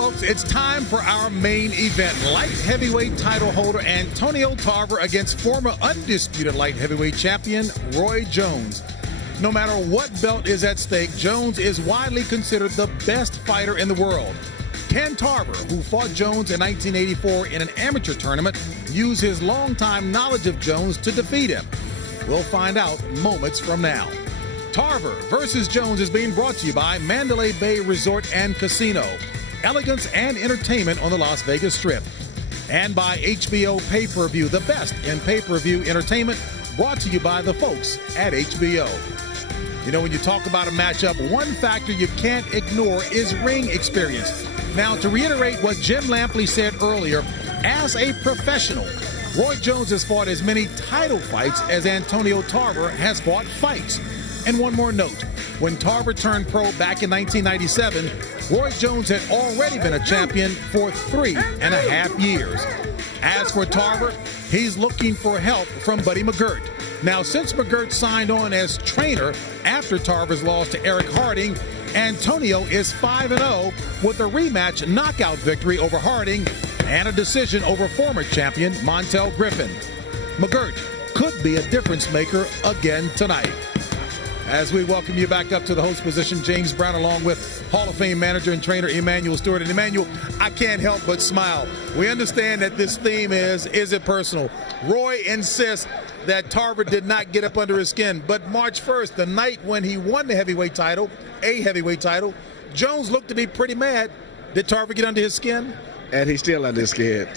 folks, it's time for our main event. Light heavyweight title holder Antonio Tarver against former undisputed light heavyweight champion Roy Jones. No matter what belt is at stake, Jones is widely considered the best fighter in the world. Can Tarver, who fought Jones in 1984 in an amateur tournament, use his longtime knowledge of Jones to defeat him? We'll find out moments from now. Tarver versus Jones is being brought to you by Mandalay Bay Resort and Casino, elegance and entertainment on the Las Vegas Strip, and by HBO Pay-Per-View, the best in pay-per-view entertainment, brought to you by the folks at HBO. You know, when you talk about a matchup, one factor you can't ignore is ring experience. Now, to reiterate what Jim Lampley said earlier, as a professional, Roy Jones has fought as many title fights as Antonio Tarver has fought fights. And one more note, when Tarver turned pro back in 1997, Roy Jones had already been a champion for 3.5 years. As for Tarver, he's looking for help from Buddy McGirt. Now, since McGirt signed on as trainer after Tarver's loss to Eric Harding, Antonio is 5-0 with a rematch knockout victory over Harding and a decision over former champion Montel Griffin. McGirt could be a difference maker again tonight. As we welcome you back up to the host position, James Brown, along with Hall of Fame manager and trainer Emmanuel Stewart. And Emmanuel, I can't help but smile. We understand that this theme is it personal? Roy insists that Tarver did not get up under his skin. But March 1st, the night when he won the heavyweight title, Jones looked to be pretty mad. Did Tarver get under his skin? And he's still under his skin.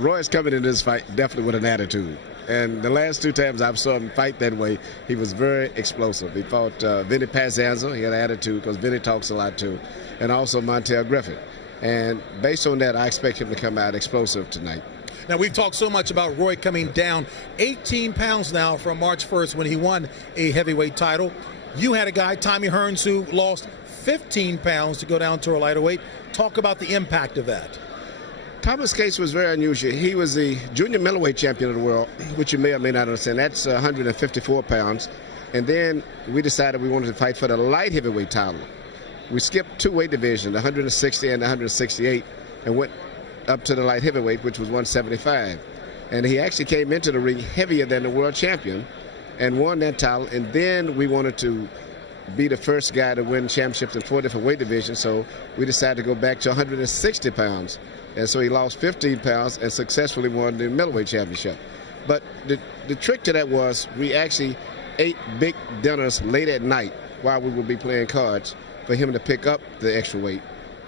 Roy's coming in this fight definitely with an attitude. And the last two times I've saw him fight that way, he was very explosive. He fought Vinny Pazanza. He had an attitude because Vinny talks a lot too. And also Montel Griffin. And based on that, I expect him to come out explosive tonight. Now, we've talked so much about Roy coming down 18 pounds now from March 1st when he won a heavyweight title. You had a guy, Tommy Hearns, who lost 15 pounds to go down to a lighter weight. Talk about the impact of that. Thomas' case was very unusual. He was the junior middleweight champion of the world, which you may or may not understand. That's 154 pounds. And then we decided we wanted to fight for the light heavyweight title. We skipped two weight divisions, the 160 and the 168, and went up to the light heavyweight, which was 175. And he actually came into the ring heavier than the world champion and won that title. And then we wanted to be the first guy to win championships in 4 different weight divisions, so we decided to go back to 160 pounds. And so he lost 15 pounds and successfully won the middleweight championship. But the trick to that was we actually ate big dinners late at night while we would be playing cards for him to pick up the extra weight.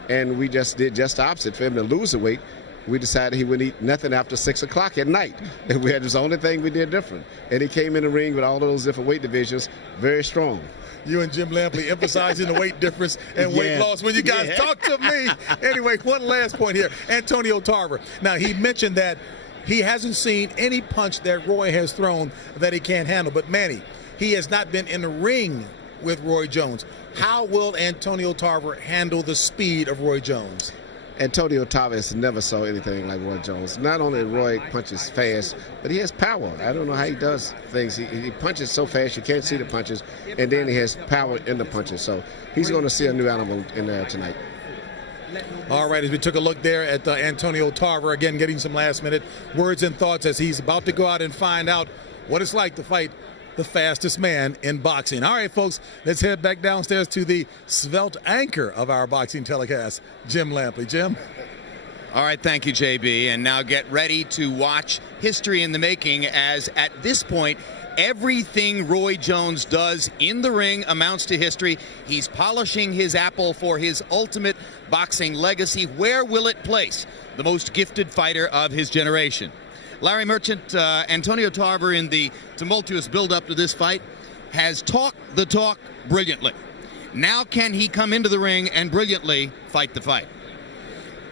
And we just did just the opposite. For him to lose the weight, we decided he would eat nothing after 6 o'clock at night. And it was the only thing we did different. And he came in the ring with all those different weight divisions very strong. You and Jim Lampley emphasizing the weight difference and weight loss when you guys talk to me. Anyway, one last point here. Antonio Tarver. Now, he mentioned that he hasn't seen any punch that Roy has thrown that he can't handle. But, Manny, he has not been in the ring with Roy Jones. How will Antonio Tarver handle the speed of Roy Jones? Antonio Tarver never saw anything like Roy Jones. Not only Roy punches fast, but he has power. I don't know how he does things. He punches so fast you can't see the punches, and then he has power in the punches. So he's going to see a new animal in there tonight. All right, as we took a look there at Antonio Tarver, again getting some last-minute words and thoughts as he's about to go out and find out what it's like to fight the fastest man in boxing. All right, folks, let's head back downstairs to the svelte anchor of our boxing telecast, Jim Lampley. Jim? All right, thank you, JB. And now get ready to watch history in the making, as at this point, everything Roy Jones does in the ring amounts to history. He's polishing his apple for his ultimate boxing legacy. Where will it place the most gifted fighter of his generation? Larry Merchant, Antonio Tarver, in the tumultuous build-up to this fight, has talked the talk brilliantly. Now can he come into the ring and brilliantly fight the fight?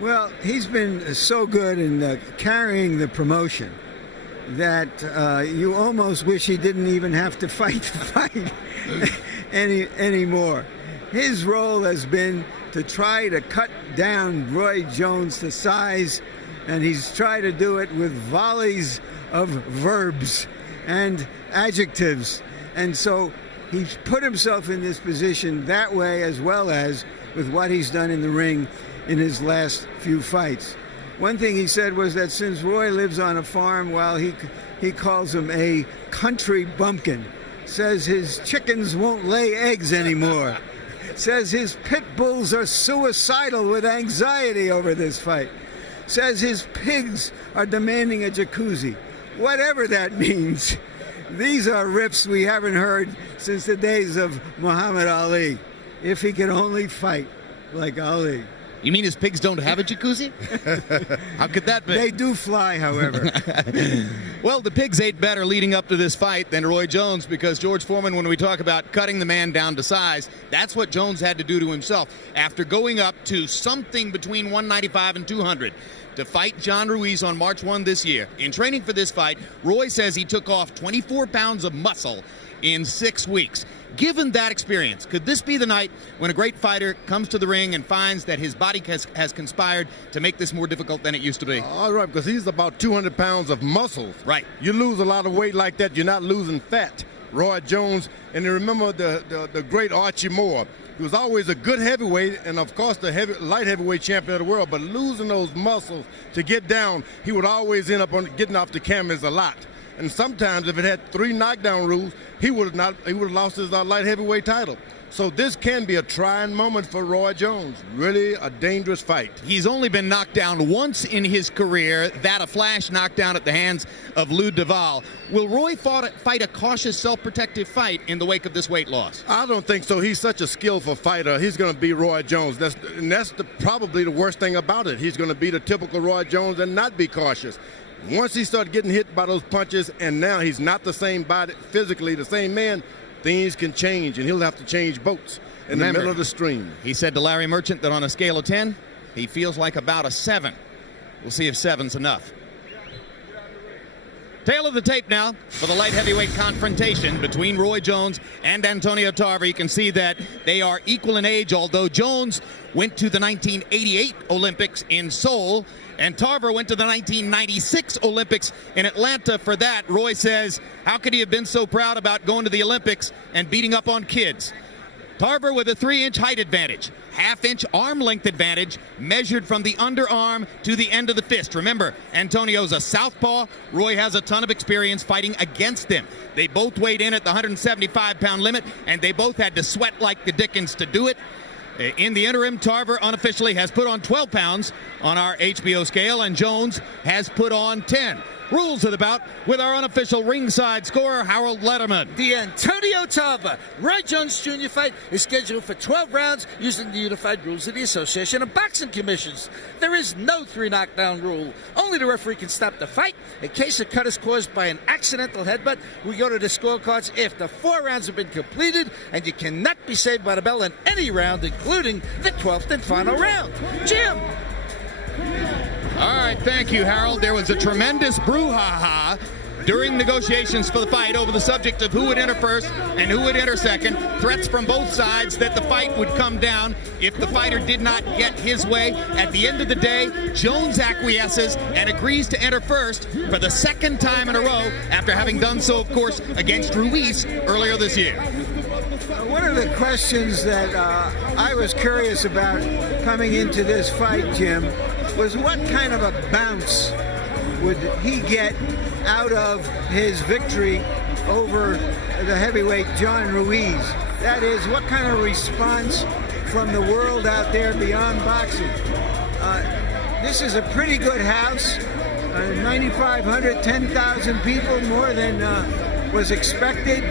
Well, he's been so good in carrying the promotion that you almost wish he didn't even have to fight the fight anymore. His role has been to try to cut down Roy Jones to size, and he's tried to do it with volleys of verbs and adjectives. And so he's put himself in this position that way, as well as with what he's done in the ring. in his last few fights. One thing he said was that since Roy lives on a farm, well, he calls him a country bumpkin. Says his chickens won't lay eggs anymore. Says his pit bulls are suicidal with anxiety over this fight. Says his pigs are demanding a jacuzzi. Whatever that means, these are riffs we haven't heard since the days of Muhammad Ali. If he could only fight like Ali. You mean his pigs don't have a jacuzzi? How could that be? They do fly, however. Well, the pigs ate better leading up to this fight than Roy Jones, because George Foreman, when we talk about cutting the man down to size, that's what Jones had to do to himself after going up to something between 195 and 200 to fight John Ruiz on March 1 this year. In training for this fight, Roy says he took off 24 pounds of muscle in 6 weeks. Given that experience, could this be the night when a great fighter comes to the ring and finds that his body has conspired to make this more difficult than it used to be? All right, because he's about 200 pounds of muscles. Right. You lose a lot of weight like that, you're not losing fat. Roy Jones, and you remember the great Archie Moore. He was always a good heavyweight and, of course, the light heavyweight champion of the world, but losing those muscles to get down, he would always end up getting off the canvas a lot. And sometimes, if it had 3 knockdown rules, he would have lost his light heavyweight title. So this can be a trying moment for Roy Jones. Really a dangerous fight. He's only been knocked down once in his career, that a flash knockdown at the hands of Lou Duval. Will Roy fight a cautious, self-protective fight in the wake of this weight loss? I don't think so. He's such a skillful fighter. He's going to beat Roy Jones. That's probably the worst thing about it. He's going to beat a typical Roy Jones and not be cautious. Once he started getting hit by those punches, and now he's not the same body, physically the same man, things can change, and he'll have to change boats in the middle of the stream. He said to Larry Merchant that on a scale of 10, he feels like about a 7. We'll see if 7's enough. Tail of the tape now for the light heavyweight confrontation between Roy Jones and Antonio Tarver. You can see that they are equal in age, although Jones went to the 1988 Olympics in Seoul, and Tarver went to the 1996 Olympics in Atlanta. For that, Roy says, how could he have been so proud about going to the Olympics and beating up on kids? Tarver with a 3-inch height advantage, half-inch arm length advantage, measured from the underarm to the end of the fist. Remember, Antonio's a southpaw. Roy has a ton of experience fighting against him. They both weighed in at the 175-pound limit, and they both had to sweat like the dickens to do it. In the interim, Tarver unofficially has put on 12 pounds on our HBO scale, and Jones has put on 10. Rules of the bout with our unofficial ringside scorer, Harold Lederman. The Antonio Tarver Roy Jones Jr. fight is scheduled for 12 rounds using the unified rules of the Association of Boxing Commissions. There is no 3 knockdown rule. Only the referee can stop the fight. In case a cut is caused by an accidental headbutt, we go to the scorecards after 4 rounds have been completed, and you cannot be saved by the bell in any round, including the 12th and final round. Jim! All right, thank you, Harold. There was a tremendous brouhaha during negotiations for the fight over the subject of who would enter first and who would enter second. Threats from both sides that the fight would come down if the fighter did not get his way. At the end of the day, Jones acquiesces and agrees to enter first for the 2nd time in a row after having done so, of course, against Ruiz earlier this year. One of the questions that I was curious about coming into this fight, Jim, was what kind of a bounce would he get out of his victory over the heavyweight John Ruiz? That is, what kind of response from the world out there beyond boxing? This is a pretty good house, 9,500, 10,000 people, more than was expected.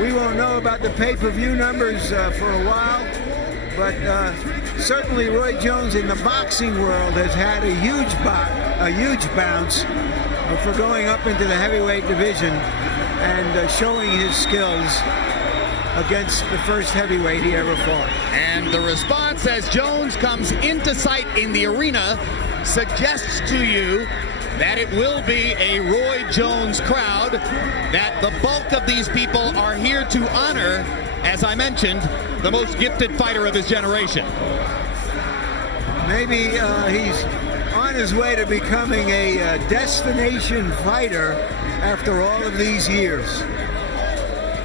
We won't know about the pay-per-view numbers for a while, but certainly Roy Jones in the boxing world has had a huge bounce for going up into the heavyweight division and showing his skills against the first heavyweight he ever fought. And the response as Jones comes into sight in the arena suggests to you that it will be a Roy Jones crowd, that the bulk of these people are here to honor, as I mentioned, the most gifted fighter of his generation. Maybe he's on his way to becoming a destination fighter after all of these years.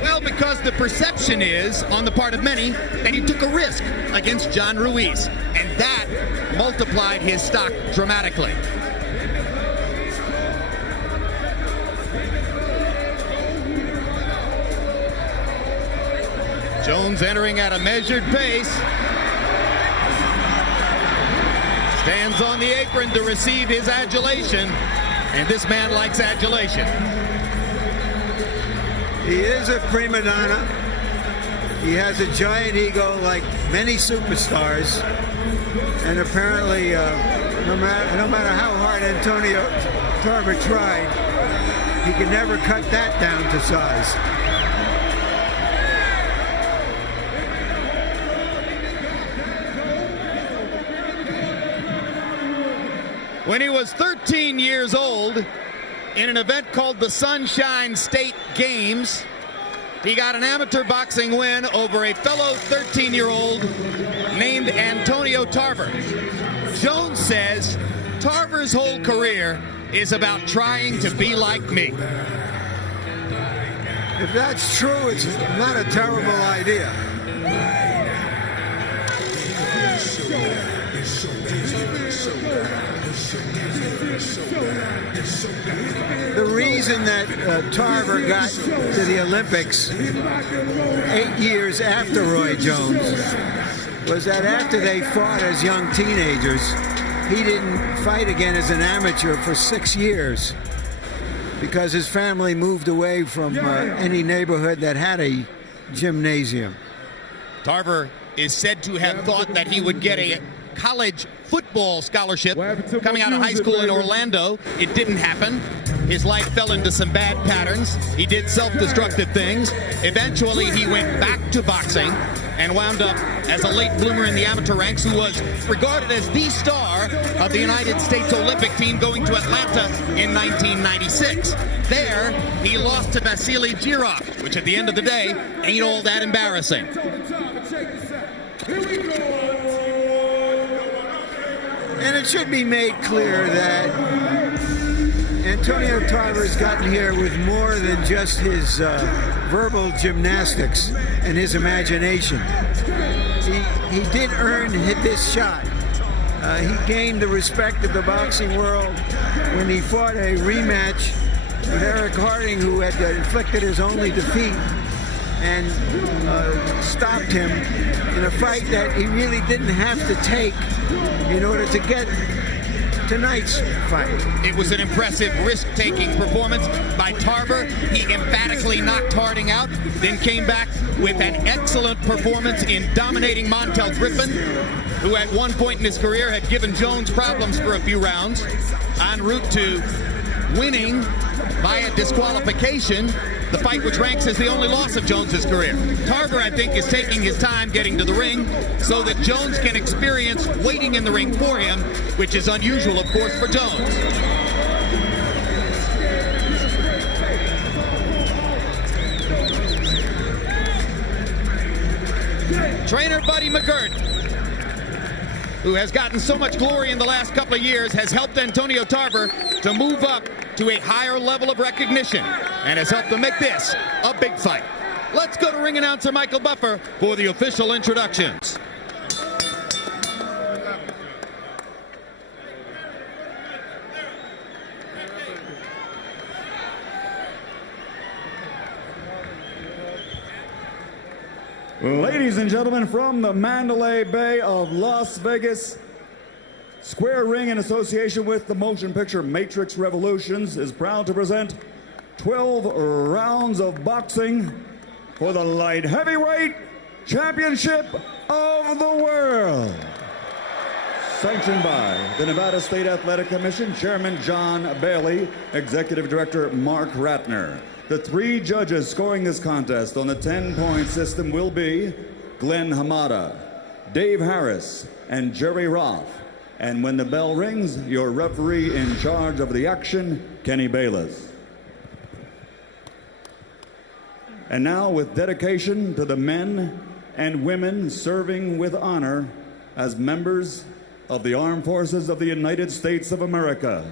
Well, because the perception is, on the part of many, that he took a risk against John Ruiz, and that multiplied his stock dramatically. Jones entering at a measured pace. Stands on the apron to receive his adulation, and this man likes adulation. He is a prima donna. He has a giant ego like many superstars. And apparently, no matter how hard Antonio Tarver tried, he could never cut that down to size. When he was 13 years old, in an event called the Sunshine State Games, he got an amateur boxing win over a fellow 13-year-old named Antonio Tarver. Jones says Tarver's whole career is about trying to be like me. If that's true, it's not a terrible idea. The reason that Tarver got to the Olympics 8 years after Roy Jones was that after they fought as young teenagers, he didn't fight again as an amateur for 6 years because his family moved away from any neighborhood that had a gymnasium. Tarver is said to have thought that he would get a college football scholarship coming out of high school in Orlando. It didn't happen. His life fell into some bad patterns. He did self-destructive things. Eventually, he went back to boxing and wound up as a late bloomer in the amateur ranks, who was regarded as the star of the United States Olympic team going to Atlanta in 1996. There, he lost to Vasily Girov, which at the end of the day ain't all that embarrassing. And it should be made clear that Antonio Tarver's gotten here with more than just his verbal gymnastics and his imagination. He did earn this shot. He gained the respect of the boxing world when he fought a rematch with Eric Harding, who had inflicted his only defeat and stopped him in a fight that he really didn't have to take in order to get tonight's fight. It was an impressive risk-taking performance by Tarver. He emphatically knocked Harding out, then came back with an excellent performance in dominating Montel Griffin, who at one point in his career had given Jones problems for a few rounds, en route to winning via disqualification, the fight which ranks as the only loss of Jones's career. Tarver, I think, is taking his time getting to the ring so that Jones can experience waiting in the ring for him, which is unusual, of course, for Jones. Trainer Buddy McGirt, who has gotten so much glory in the last couple of years, has helped Antonio Tarver to move up to a higher level of recognition and has helped to make this a big fight. Let's go to ring announcer Michael Buffer for the official introductions. Ladies and gentlemen, from the Mandalay Bay of Las Vegas, Square Ring, in association with the motion picture Matrix Revolutions, is proud to present 12 rounds of boxing for the light heavyweight championship of the world. Sanctioned by the Nevada State Athletic Commission, Chairman John Bailey, Executive Director Mark Ratner. The 3 judges scoring this contest on the 10-point system will be Glen Hamada, Dave Harris, and Jerry Roth. And when the bell rings, your referee in charge of the action, Kenny Bayless. And now, with dedication to the men and women serving with honor as members of the Armed Forces of the United States of America,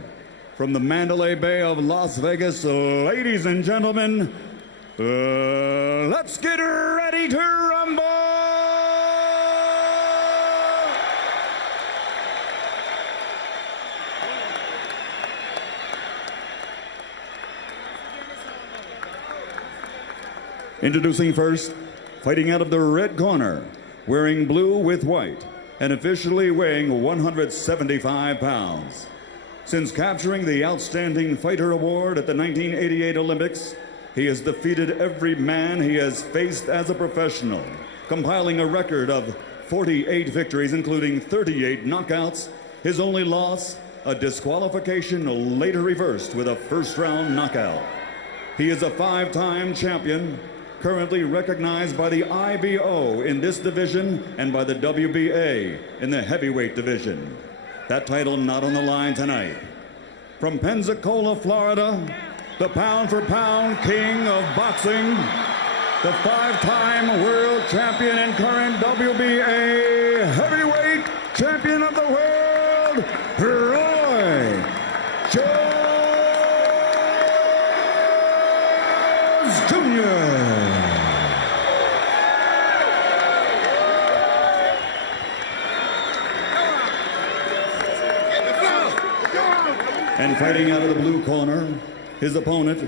from the Mandalay Bay of Las Vegas, ladies and gentlemen, Let's get ready to rumble! Introducing first, fighting out of the red corner, wearing blue with white, and officially weighing 175 pounds. Since capturing the Outstanding Fighter Award at the 1988 Olympics, he has defeated every man he has faced as a professional, compiling a record of 48 victories, including 38 knockouts. His only loss, a disqualification later reversed with a first-round knockout. He is a 5-time champion, currently recognized by the IBO in this division and by the WBA in the heavyweight division. That title not on the line tonight. From Pensacola, Florida, the pound-for-pound king of boxing, the 5-time world champion and current WBA heavyweight champion of the world, Roy Jones Jr. And fighting out of the blue corner, his opponent,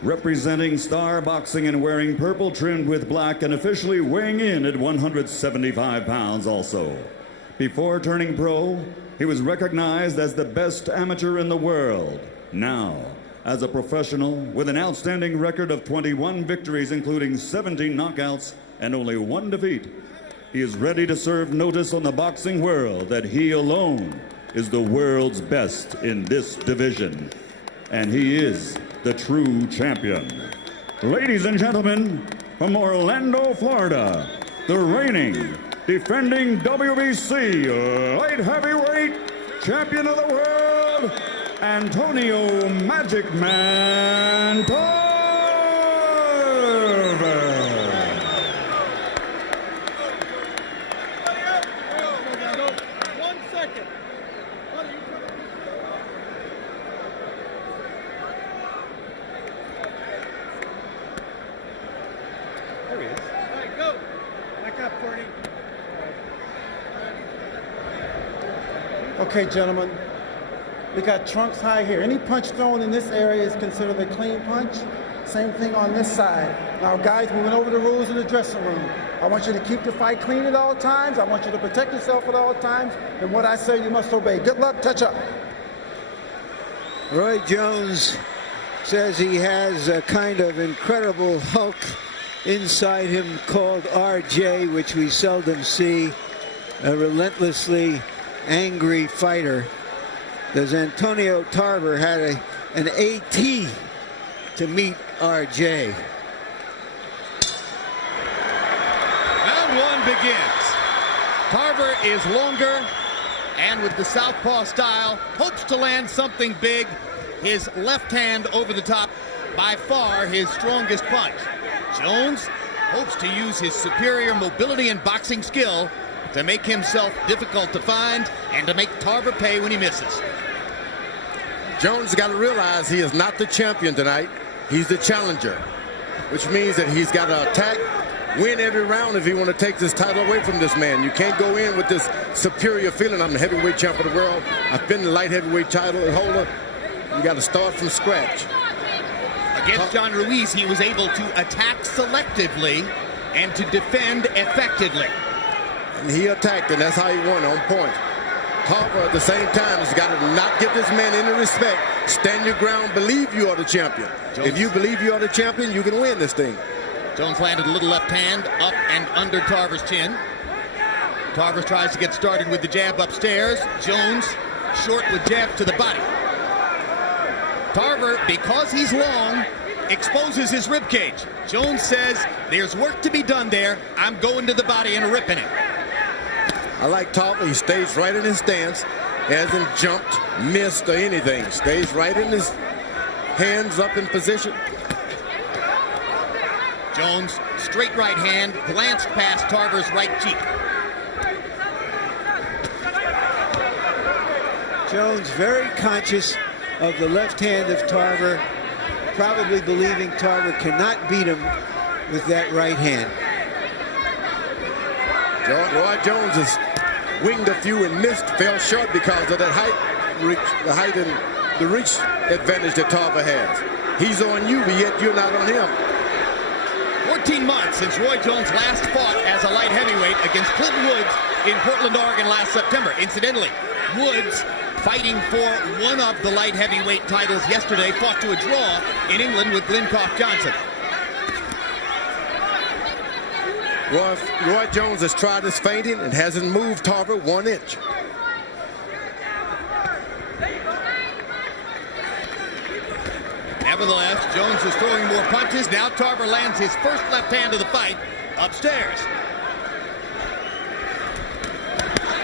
representing Star Boxing and wearing purple trimmed with black and officially weighing in at 175 pounds also. Before turning pro, he was recognized as the best amateur in the world. Now, as a professional with an outstanding record of 21 victories, including 17 knockouts and only 1 defeat, he is ready to serve notice on the boxing world that he alone is the world's best in this division. And he is the true champion. Ladies and gentlemen, from Orlando, Florida, the reigning, defending WBC light heavyweight champion of the world, Antonio Magic Man Tarver. Okay, gentlemen, we got trunks high here. Any punch thrown in this area is considered a clean punch. Same thing on this side. Now, guys, we went over the rules in the dressing room. I want you to keep the fight clean at all times. I want you to protect yourself at all times. And what I say, you must obey. Good luck. Touch up. Roy Jones says he has a kind of incredible Hulk inside him called RJ, which we seldom see, a relentlessly angry fighter. Does Antonio Tarver had an AT to meet RJ. Round 1 begins. Tarver is longer and with the southpaw style hopes to land something big. His left hand over the top, by far his strongest punch. Jones hopes to use his superior mobility and boxing skill to make himself difficult to find and to make Tarver pay when he misses. Jones got to realize he is not the champion tonight. He's the challenger, which means that he's got to attack, win every round if he want to take this title away from this man. You can't go in with this superior feeling. I'm the heavyweight champion of the world. I've been the light heavyweight title holder. You got to start from scratch. Against John Ruiz, he was able to attack selectively and to defend effectively. And he attacked, and that's how he won, on point. Tarver, at the same time, has got to not give this man any respect. Stand your ground, believe you are the champion. Jones. If you believe you are the champion, you can win this thing. Jones landed a little left hand up and under Tarver's chin. Tarver tries to get started with the jab upstairs. Jones short with jabs to the body. Tarver, because he's long, exposes his rib cage. Jones says, there's work to be done there. I'm going to the body and ripping it. I like Tarver. He stays right in his stance. Hasn't jumped, missed, or anything. Stays right in his hands up in position. Jones, straight right hand, glanced past Tarver's right cheek. Jones very conscious of the left hand of Tarver. probably believing Tarver cannot beat him with that right hand. Roy Jones has winged a few and missed, fell short because of that height and the reach advantage that Tarver has. He's on you, but yet you're not on him. 14 months since Roy Jones last fought as a light heavyweight against Clinton Woods in Portland, Oregon last September. Incidentally, Woods, fighting for one of the light heavyweight titles yesterday, fought to a draw in England with Glen Johnson. Roy Jones has tried his feinting and hasn't moved Tarver 1 inch. Nevertheless, Jones is throwing more punches. Now Tarver lands his first left hand of the fight upstairs.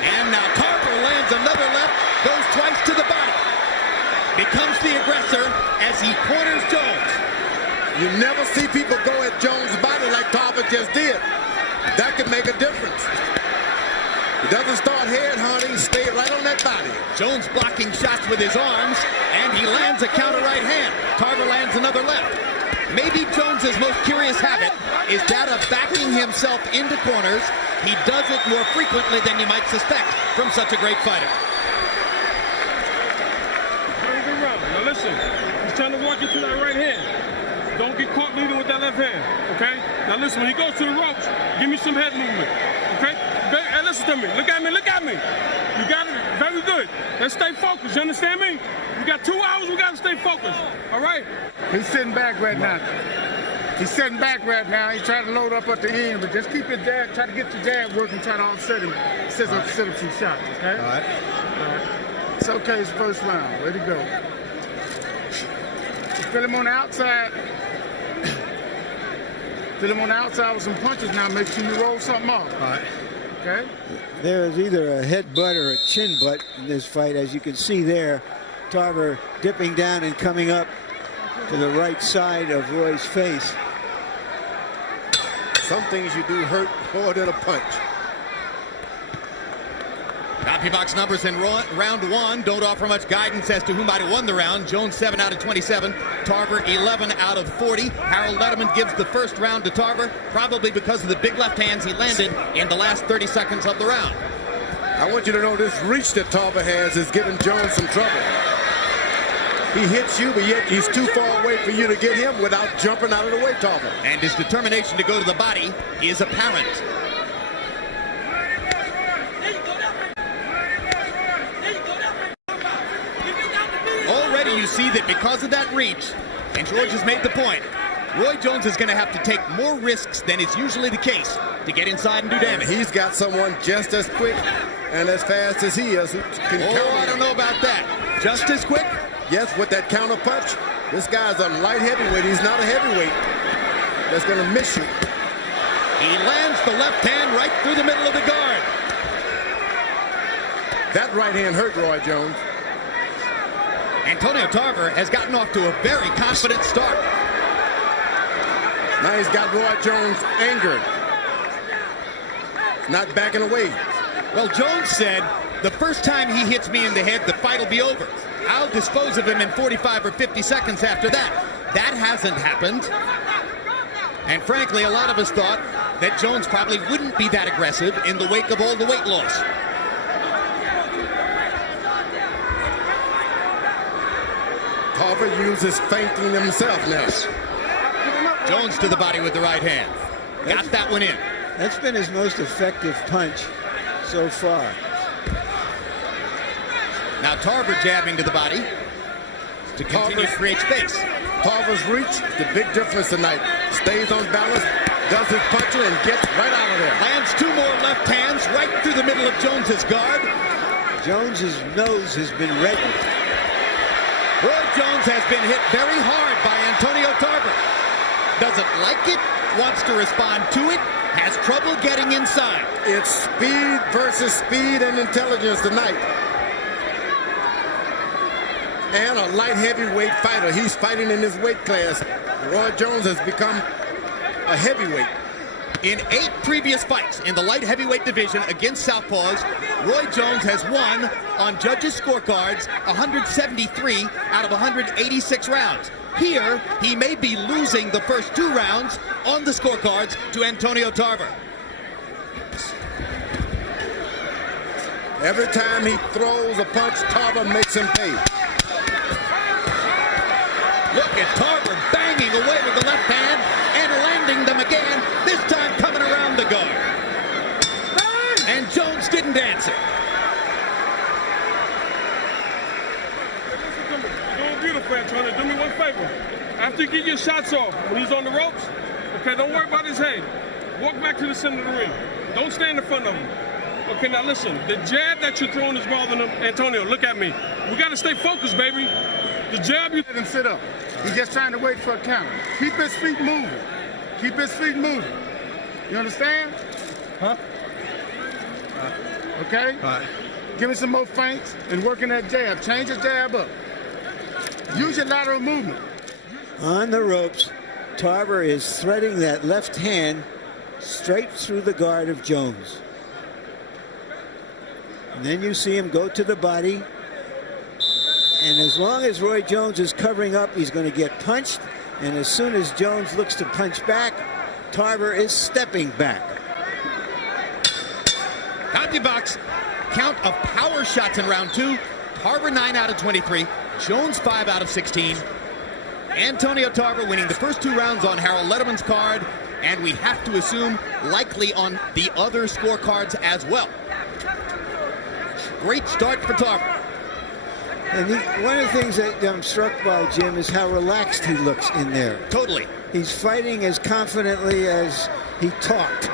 And now Tarver lands another left, goes twice to the body. Becomes the aggressor as he corners Jones. You never see people go at Jones' body like Tarver just did. That could make a difference. He doesn't start head hunting, stay right on that body. Jones blocking shots with his arms, and he lands a counter right hand. Tarver lands another left. Maybe Jones's most curious habit is that of backing himself into corners. He does it more frequently than you might suspect from such a great fighter. Very good round. Now listen, he's trying to walk you to that right hand. Don't get caught leading with that left hand, okay? Now listen, when he goes to the ropes, give me some head movement, okay? Hey, listen to me. Look at me, look at me. You got it. Very good. Let's stay focused. You understand me? We got 2 hours. We got to stay focused. All right? He's sitting back right now. He's sitting back right now. He's trying to load up at the end, but just keep your jab. Try to get your jab working. Try to offset him. Set up some shots, okay? All right. All right. It's okay. It's first round. Ready to go. Feel him on the outside. Feel him on the outside with some punches now. Make sure you roll something off. All right. Okay. There is either a headbutt or a chin butt in this fight, as you can see there. Tarver dipping down and coming up to the right side of Roy's face. Some things you do hurt more than a punch. CompuBox numbers in round one don't offer much guidance as to who might have won the round. Jones 7 out of 27, Tarver 11 out of 40. Harold Lederman gives the first round to Tarver, probably because of the big left hands he landed in the last 30 seconds of the round. I want you to know this reach that Tarver has is giving Jones some trouble. He hits you, but yet he's too far away for you to get him without jumping out of the way, Tarver. And his determination to go to the body is apparent. Already you see that because of that reach, and George has made the point, Roy Jones is going to have to take more risks than is usually the case to get inside and do damage. He's got someone just as quick and as fast as he is who can counter him. I don't know about that. Just as quick? Yes, with that counter punch. This guy's a light heavyweight. He's not a heavyweight. That's going to miss you. He lands the left hand right through the middle of the guard. That right hand hurt Roy Jones. Antonio Tarver has gotten off to a very confident start. Now he's got Roy Jones angered. Not backing away. Well, Jones said, the first time he hits me in the head, the fight will be over. I'll dispose of him in 45 or 50 seconds after that. That hasn't happened. And frankly, a lot of us thought that Jones probably wouldn't be that aggressive in the wake of all the weight loss. Tarver uses feinting himself now. Jones to the body with the right hand. Got that one in. That's been his most effective punch so far. Now Tarver jabbing to the body to continue to create space. Tarver's reach, the big difference tonight. Stays on balance, does his punching, and gets right out of there. Lands two more left hands right through the middle of Jones's guard. Jones's nose has been reddened. Roy Jones has been hit very hard by Antonio Tarver. Doesn't like it, wants to respond to it, has trouble getting inside. It's speed versus speed and intelligence tonight. And a light heavyweight fighter. He's fighting in his weight class. Roy Jones has become a heavyweight. In 8 previous fights in the light heavyweight division against Southpaws, Roy Jones has won on judges' scorecards 173 out of 186 rounds. Here, he may be losing the first 2 rounds on the scorecards to Antonio Tarver. Every time he throws a punch, Tarver makes him pay. Look at Tarver banging away with the left hand and landing them again, this time coming around the guard. And Jones didn't answer. Doing beautiful, Antonio. Do me one favor. After you get your shots off, when he's on the ropes, okay, don't worry about his head. Walk back to the center of the ring. Don't stand in front of him. Okay, now listen. The jab that you're throwing is bothering him. Antonio, look at me. We got to stay focused, baby. The jab you... Let him sit up. He's just trying to wait for a counter. Keep his feet moving. Keep his feet moving. You understand? Huh? Okay? All right. Give me some more feints and working that jab. Change your jab up. Use your lateral movement. On the ropes, Tarver is threading that left hand straight through the guard of Jones. And then you see him go to the body. And as long as Roy Jones is covering up, he's going to get punched. And as soon as Jones looks to punch back, Tarver is stepping back. CompuBox count of power shots in round 2. Tarver 9 out of 23. Jones 5 out of 16. Antonio Tarver winning the first 2 rounds on Harold Lederman's card. And we have to assume likely on the other scorecards as well. Great start for Tarver. And one of the things that I'm struck by, Jim, is how relaxed he looks in there. Totally. He's fighting as confidently as he talked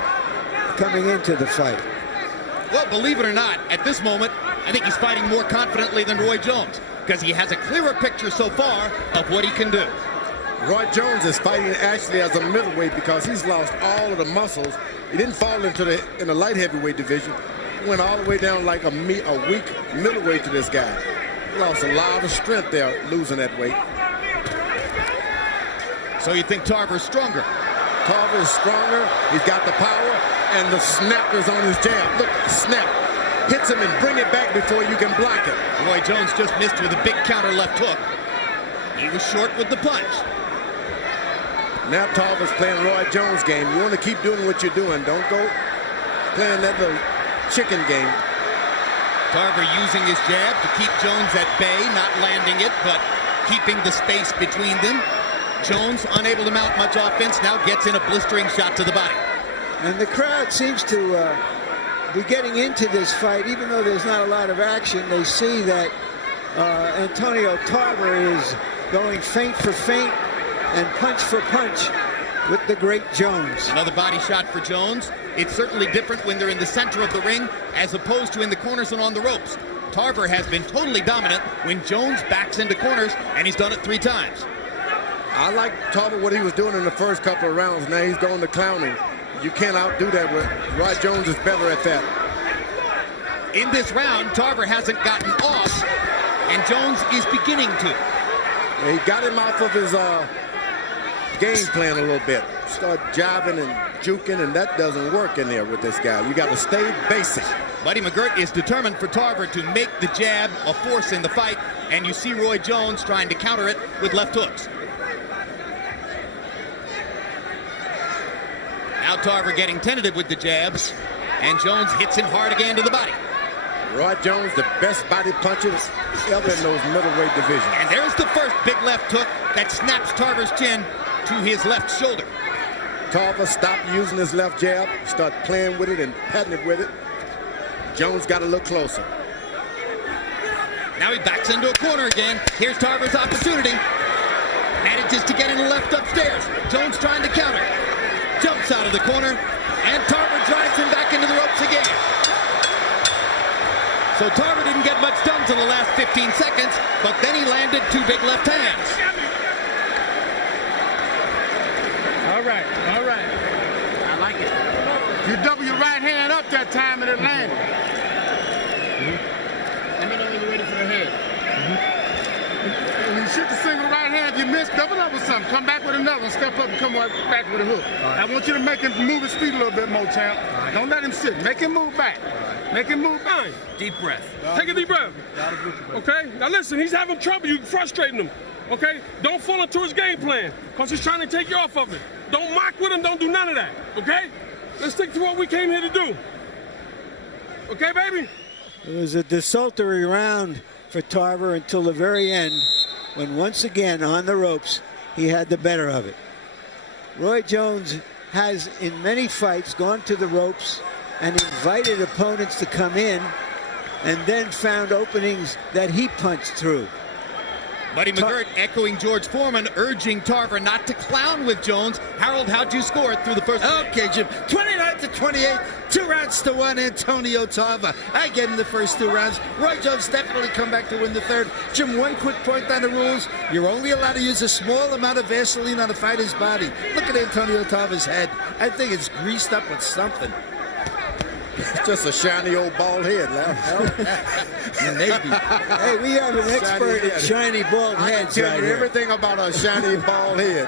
coming into the fight. Well, believe it or not, at this moment, I think he's fighting more confidently than Roy Jones because he has a clearer picture so far of what he can do. Roy Jones is fighting actually as a middleweight because he's lost all of the muscles. He didn't fall into the light heavyweight division. He went all the way down like a weak middleweight to this guy. Lost a lot of strength there, losing that weight. So you think Tarver's stronger? Tarver is stronger. He's got the power, and the snap is on his jab. Look, snap. Hits him and bring it back before you can block it. Roy Jones just missed with a big counter left hook. He was short with the punch. Now Tarver's playing Roy Jones' game. You want to keep doing what you're doing. Don't go playing that little chicken game. Tarver using his jab to keep Jones at bay, not landing it, but keeping the space between them. Jones, unable to mount much offense, now gets in a blistering shot to the body. And the crowd seems to be getting into this fight, even though there's not a lot of action. They see that Antonio Tarver is going feint for feint and punch for punch with the great Jones. Another body shot for Jones. It's certainly different when they're in the center of the ring as opposed to in the corners and on the ropes. Tarver has been totally dominant when Jones backs into corners, and he's done it 3 times. I like Tarver what he was doing in the first couple of rounds. Now he's going to clowning. You can't outdo that. Roy Jones is better at that. In this round, Tarver hasn't gotten off, and Jones is beginning to. He got him off of his game plan a little bit. Start jiving and juking, and that doesn't work in there with this guy. You got to stay basic. Buddy McGirt is determined for Tarver to make the jab a force in the fight, and you see Roy Jones trying to counter it with left hooks. Now Tarver getting tentative with the jabs, and Jones hits him hard again to the body. Roy Jones, the best body punchers ever in those middleweight divisions. And there's the first big left hook that snaps Tarver's chin to his left shoulder. Tarver stopped using his left jab, start playing with it and patting it with it. Jones got to look closer. Now he backs into a corner again. Here's Tarver's opportunity. Manages to get in the left upstairs. Jones trying to counter. Jumps out of the corner, and Tarver drives him back into the ropes again. So Tarver didn't get much done to the last 15 seconds, but then he landed 2 big left hands. All right. I like it. You double your right hand up that time and it landed. Let me know when you're ready for the head. When you shoot the single right hand, if you miss Let's double up with something. Come back with another one. Step up and come right back with a hook. Right. I want you to make him move his feet a little bit more, champ. Right. Don't let him sit. Make him move back. Right. Make him move back. Deep breath. Take a deep breath. Okay? Now listen, he's having trouble. You're frustrating him. Okay? Don't fall into his game plan because he's trying to take you off of it. Don't mock with him. Don't do none of that. Okay? Let's stick to what we came here to do. Okay, baby? It was a desultory round for Tarver until the very end, when once again on the ropes he had the better of it. Roy Jones has in many fights gone to the ropes and invited opponents to come in and then found openings that he punched through. Buddy McGirt echoing George Foreman, urging Tarver not to clown with Jones. Harold, how'd you score it through the first? Okay, Jim. 29-28, 2 rounds to 1. Antonio Tarver. I gave him the first 2 rounds. Roy Jones definitely come back to win the third. Jim, one quick point on the rules. You're only allowed to use a small amount of Vaseline on a fighter's body. Look at Antonio Tarver's head. I think it's greased up with something. It's just a shiny old bald head, Maybe. Hey, we have an expert in shiny bald heads. I can tell you everything about a shiny bald head.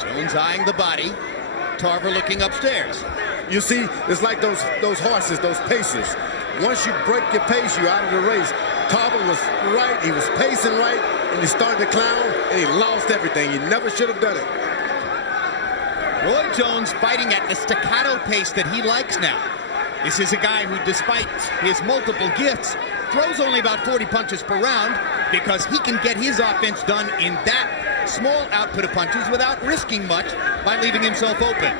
Jones eyeing the body. Tarver looking upstairs. You see, it's like those horses, those pacers. Once you break your pace, you're out of the race. Tarver was right. He was pacing right, and he started to clown, and he lost everything. He never should have done it. Roy Jones fighting at the staccato pace that he likes now. This is a guy who, despite his multiple gifts, throws only about 40 punches per round because he can get his offense done in that small output of punches without risking much by leaving himself open.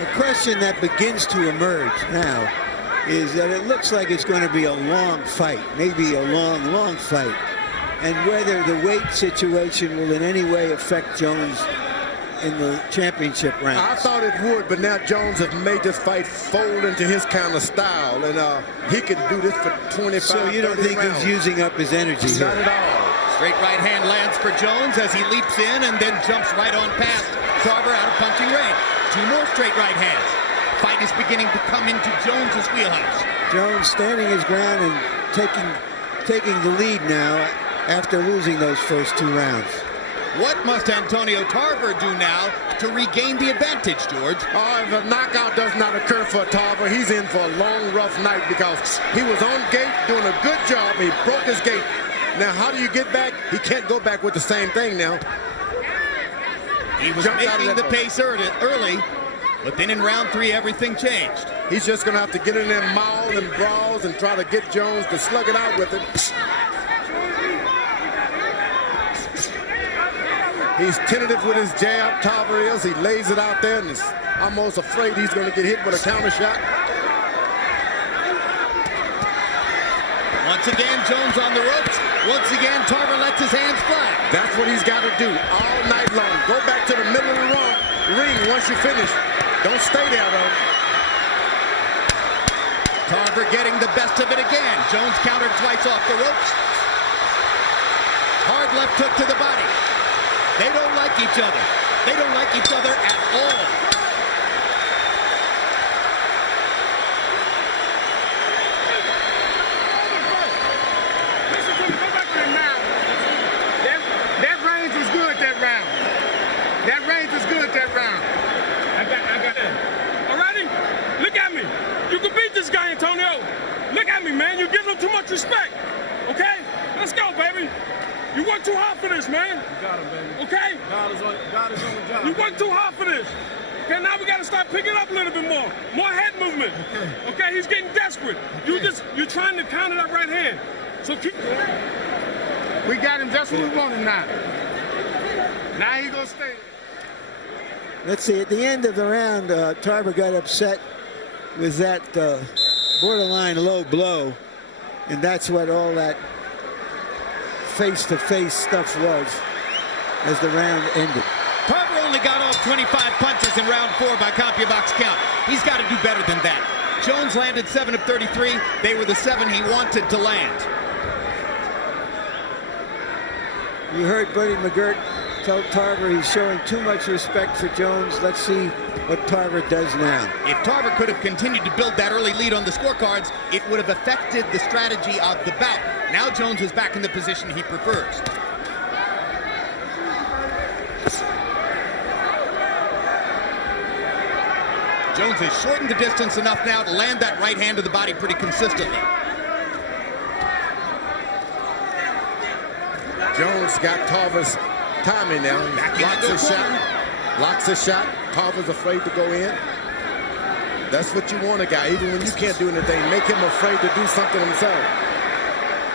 The question that begins to emerge now is that it looks like it's going to be a long fight, maybe a long fight. And whether the weight situation will in any way affect Jones in the championship rounds. I thought it would, but now Jones has made this fight fold into his kind of style, and he can do this for 25, So you don't think rounds. he's using up his energy here? Not at all. Straight right hand lands for Jones as he leaps in and then jumps right on past Tarver out of punching range. 2 more straight right hands. Fight is beginning to come into Jones's wheelhouse. Jones standing his ground and taking the lead now after losing those first 2 rounds. What must Antonio Tarver do now to regain the advantage, George? If a knockout does not occur for Tarver, he's in for a long, rough night because he was on gate doing a good job. He broke his gate. Now, how do you get back? He can't go back with the same thing now. He was making the pace early, but then in round 3, everything changed. He's just going to have to get in there, maul and brawls and try to get Jones to slug it out with it. He's tentative with his jab, Tarver is. He lays it out there and is almost afraid he's going to get hit with a counter shot. Once again, Jones on the ropes. Once again, Tarver lets his hands fly. That's what he's got to do all night long. Go back to the middle of the ring once you finish. Don't stay there, though. Tarver getting the best of it again. Jones countered twice off the ropes. Hard left hook to the body. They don't like each other. They don't like each other at all. Listen to me. Go back there now. That range was good that round. That range was good that round. I got it. All righty? Look at me. You can beat this guy, Antonio. Look at me, man. You're giving him too much respect. Okay? Let's go, baby. You work too hard for this, man. You got him, baby. Okay? God is on the job. You work too hard for this. Okay, now we got to start picking up a little bit more. More head movement. Okay, he's getting desperate. Okay. You're trying to counter that right hand. So keep going. We got him just what we wanted now. Now he gonna stay. Let's see, at the end of the round, Tarver got upset with that borderline low blow, and that's what all that face-to-face stuff was as the round ended. Tarver only got off 25 punches in round 4 by CompuBox count. He's got to do better than that. Jones landed 7 of 33. They were the 7 he wanted to land. You heard Buddy McGirt tell Tarver he's showing too much respect for Jones. Let's see what Tarver does now. If Tarver could have continued to build that early lead on the scorecards, it would have affected the strategy of the bout. Now Jones is back in the position he prefers. Jones has shortened the distance enough now to land that right hand to the body pretty consistently. Jones got Tarver's timing now. Locks his shot. Tarver's afraid to go in. That's what you want a guy, even when you can't do anything. Make him afraid to do something himself.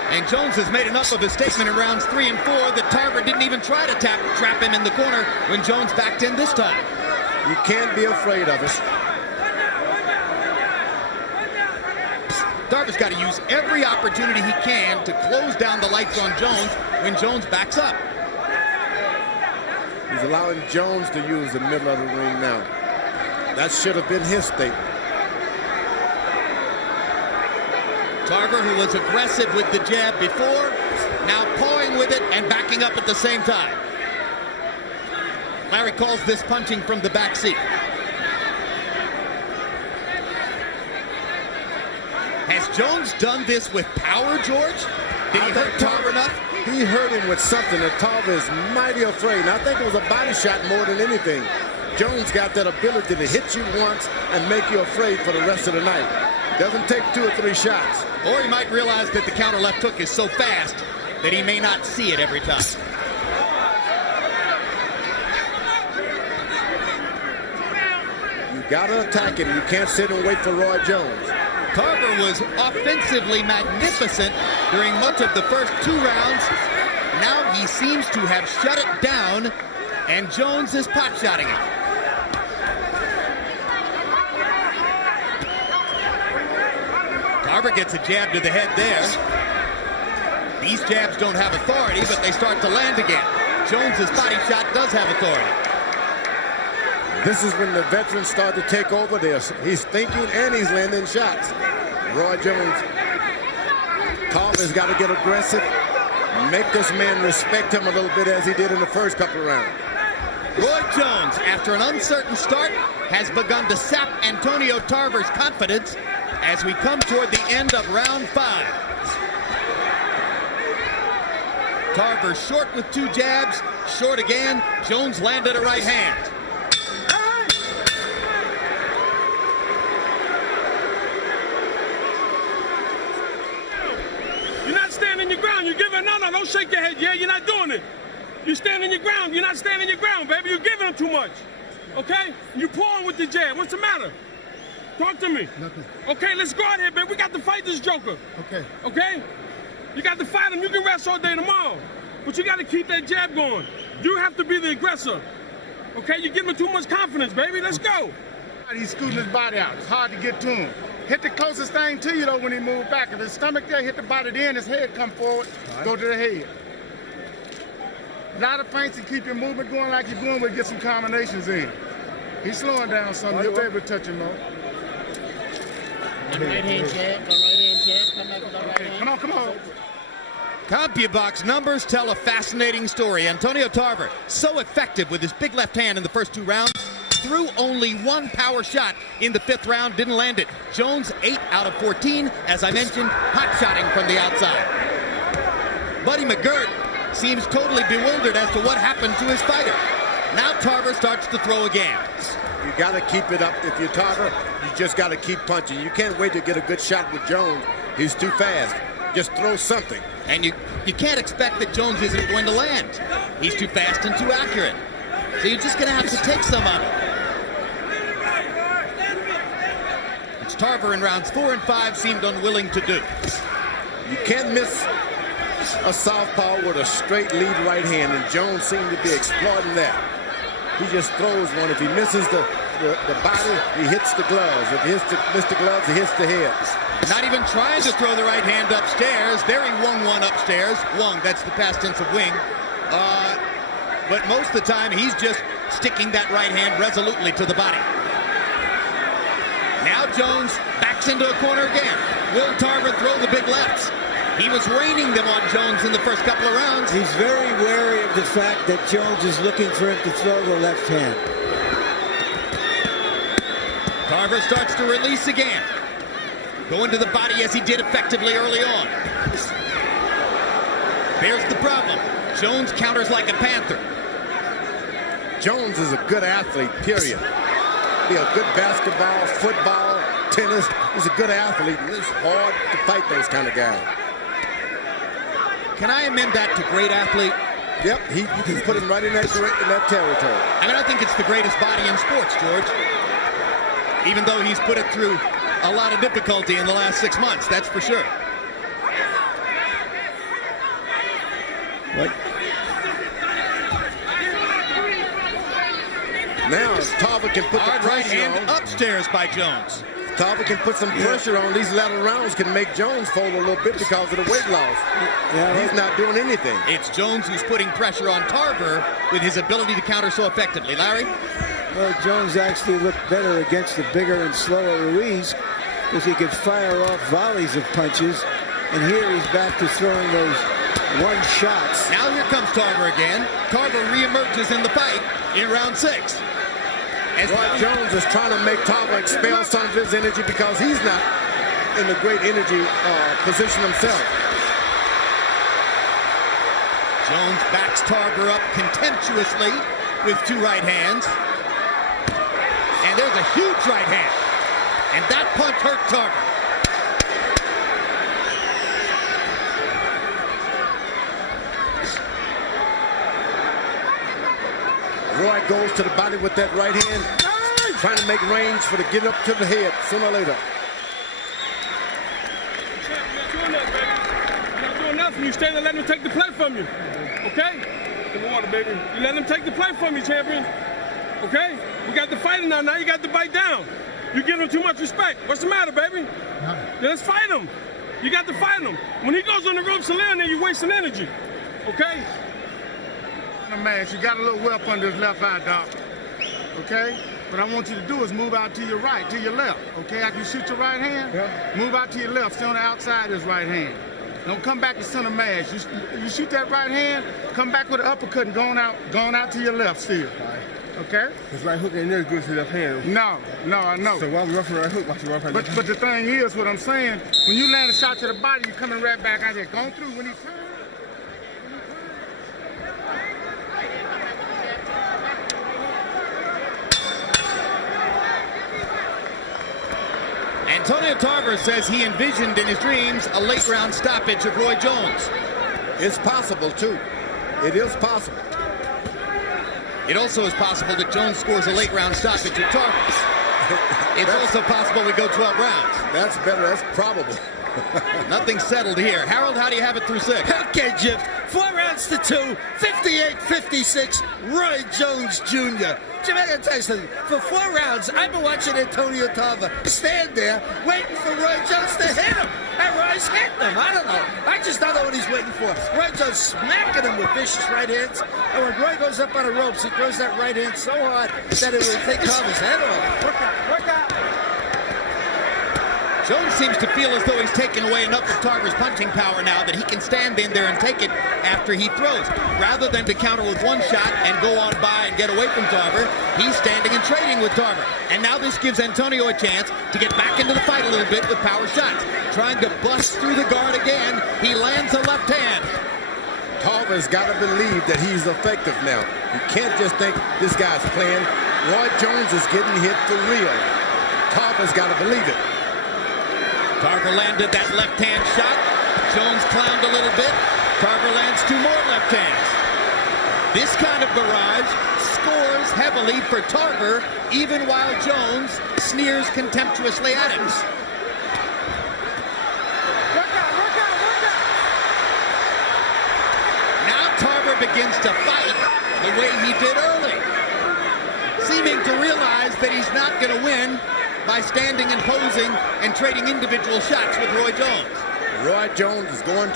And Jones has made enough of a statement in rounds 3 and 4 that Tarver didn't even try to trap him in the corner when Jones backed in this time. You can't be afraid of us. Tarver's got to use every opportunity he can to close down the lights on Jones when Jones backs up. He's allowing Jones to use the middle of the ring now. That should have been his statement. Tarver, who was aggressive with the jab before, now pawing with it and backing up at the same time. Larry calls this punching from the back seat. Has Jones done this with power, George? Did he hurt Tarver enough? He hurt him with something that Tarver is mighty afraid. And I think it was a body shot more than anything. Jones got that ability to hit you once and make you afraid for the rest of the night. Doesn't take 2 or 3 shots. Or he might realize that the counter left hook is so fast that he may not see it every time. You gotta attack him. You can't sit and wait for Roy Jones. Tarver was offensively magnificent during much of the first 2 rounds. Now he seems to have shut it down, and Jones is pot-shotting it. Tarver gets a jab to the head there. These jabs don't have authority, but they start to land again. Jones's body shot does have authority. This is when the veterans start to take over this. He's thinking and he's landing shots. Roy Jones, Tarver's got to get aggressive, make this man respect him a little bit as he did in the first couple of rounds. Roy Jones, after an uncertain start, has begun to sap Antonio Tarver's confidence as we come toward the end of round 5. Tarver short with 2 jabs, short again. Jones landed a right hand. You're giving no, don't shake your head. Yeah, you're not doing it. You're standing your ground. You're not standing your ground, baby. You're giving him too much. Okay? You're pouring with the jab. What's the matter? Talk to me. Nothing. Okay, let's go out here, baby. We got to fight this joker. Okay. Okay? You got to fight him. You can rest all day tomorrow. But you got to keep that jab going. You have to be the aggressor. Okay? You're giving him too much confidence, baby. Let's go. He's scooting his body out. It's hard to get to him. Hit the closest thing to you, though, when he moves back. If his stomach there, hit the body then, his head come forward, go to the head. A lot of feints to keep your movement going like you're doing, but get some combinations in. He's slowing down some. You'll be able to touch him more. Right hand jab, right hand jab. Come back with that right hand. Come on. CompuBox numbers tell a fascinating story. Antonio Tarver, so effective with his big left hand in the first 2 rounds, threw only 1 power shot in the 5th round, didn't land it. Jones 8 out of 14, as I mentioned, hot-shotting from the outside. Buddy McGirt seems totally bewildered as to what happened to his fighter. Now Tarver starts to throw again. You got to keep it up. If you're Tarver, you just got to keep punching. You can't wait to get a good shot with Jones. He's too fast. Just throw something. And you can't expect that Jones isn't going to land. He's too fast and too accurate. So you're just going to have to take some of it. It's Tarver in rounds 4 and 5 seemed unwilling to do. You can't miss a southpaw with a straight lead right hand, and Jones seemed to be exploiting that. He just throws one. If he misses the body, he hits the gloves. If he misses the gloves, he hits the head. Not even trying to throw the right hand upstairs. There he wung one upstairs. Wung, that's the past tense of wing. But most of the time, he's just sticking that right hand resolutely to the body. Now Jones backs into a corner again. Will Tarver throw the big lefts? He was raining them on Jones in the first couple of rounds. He's very wary of the fact that Jones is looking for him to throw the left hand. Tarver starts to release again. Go into the body as he did effectively early on. There's the problem. Jones counters like a panther. Jones is a good athlete, period. Be a good basketball, football, tennis. He's a good athlete. It's hard to fight those kind of guys. Can I amend that to great athlete? Yep, you can put him right in that territory. I mean, I think it's the greatest body in sports, George. Even though he's put it through a lot of difficulty in the last 6 months, that's for sure. What? Now, Tarver can put Hard the right pressure hand on. upstairs by Jones. Tarver can put some pressure on. These latter rounds can make Jones fold a little bit because of the weight loss. He's not doing anything. It's Jones who's putting pressure on Tarver with his ability to counter so effectively. Larry? Well, Jones actually looked better against the bigger and slower Ruiz because he could fire off volleys of punches. And here he's back to throwing those one shots. Now here comes Tarver again. Tarver reemerges in the fight in round 6. Roy Jones is trying to make Tarver expel some of his energy because he's not in a great energy position himself. Jones backs Tarver up contemptuously with 2 right hands. And there's a huge right hand. And that punch hurt Tarver. Roy goes to the body with that right hand, trying to make range for the get up to the head sooner or later. You're not doing that, baby. You're not doing nothing. You stand and let him take the play from you. Okay? Give me water, baby. You let him take the play from you, champion. Okay? We got the fighting now. Now you got to bite down. You give him too much respect. What's the matter, baby? Then let's fight him. You got to fight him. When he goes on the ropes and land there, you're wasting energy. Okay? Man, you got a little whelp under his left eye, Doc. Okay? What I want you to do is move out to your right, to your left. Okay? After you shoot your right hand, move out to your left. Stay on the outside of his right hand. Don't come back to center mass. You shoot that right hand, come back with an uppercut and going out to your left still. Okay? His right hook ain't never good to the left hand. No, I know. So why we roughing right hook? But the thing is, what I'm saying, when you land a shot to the body, you're coming right back out there. Going through when he turns. Antonio Tarver says he envisioned in his dreams a late round stoppage of Roy Jones. It's possible, too. It is possible. It also is possible that Jones scores a late round stoppage of Tarver. It's also possible we go 12 rounds. That's better. That's probable. Nothing settled here. Harold, how do you have it through 6? Okay, Jim. 4 rounds to 2, 58-56, Roy Jones Jr. Jim, I gotta tell you something. For 4 rounds, I've been watching Antonio Tarver stand there waiting for Roy Jones to hit him. And Roy's hitting him. I don't know. I just don't know what he's waiting for. Roy Jones smacking him with vicious right hands. And when Roy goes up on the ropes, he throws that right hand so hard that it will take Tarver's head off. Work out. Jones seems to feel as though he's taken away enough of Tarver's punching power now that he can stand in there and take it after he throws. Rather than to counter with one shot and go on by and get away from Tarver, he's standing and trading with Tarver. And now this gives Antonio a chance to get back into the fight a little bit with power shots. Trying to bust through the guard again. He lands a left hand. Tarver's got to believe that he's effective now. You can't just think this guy's playing. Roy Jones is getting hit for real. Tarver's got to believe it. Tarver landed that left-hand shot. Jones clowned a little bit. Tarver lands 2 more left hands. This kind of barrage scores heavily for Tarver, even while Jones sneers contemptuously at him. Now Tarver begins to fight the way he did early, seeming to realize that he's not going to win by standing and posing and trading individual shots with Roy Jones. Roy Jones is going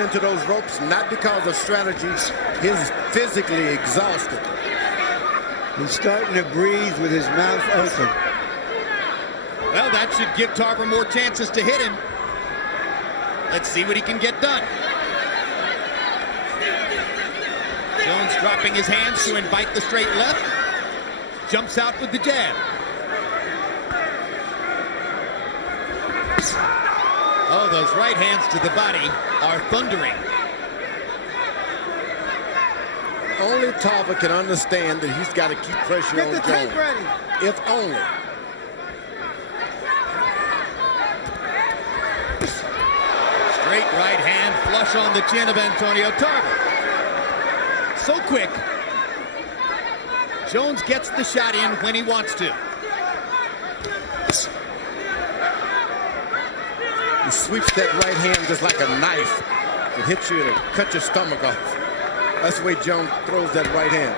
into those ropes not because of strategy. He's physically exhausted. He's starting to breathe with his mouth open. Well, that should give Tarver more chances to hit him. Let's see what he can get done. Jones dropping his hands to invite the straight left. Jumps out with the jab. Oh, those right hands to the body are thundering. Only Tarver can understand that he's got to keep pressure on Jones. Get the tape ready. If only. Straight right hand flush on the chin of Antonio Tarver. So quick. Jones gets the shot in when he wants to. He sweeps that right hand just like a knife. It hits you and it cuts your stomach off. That's the way Jones throws that right hand.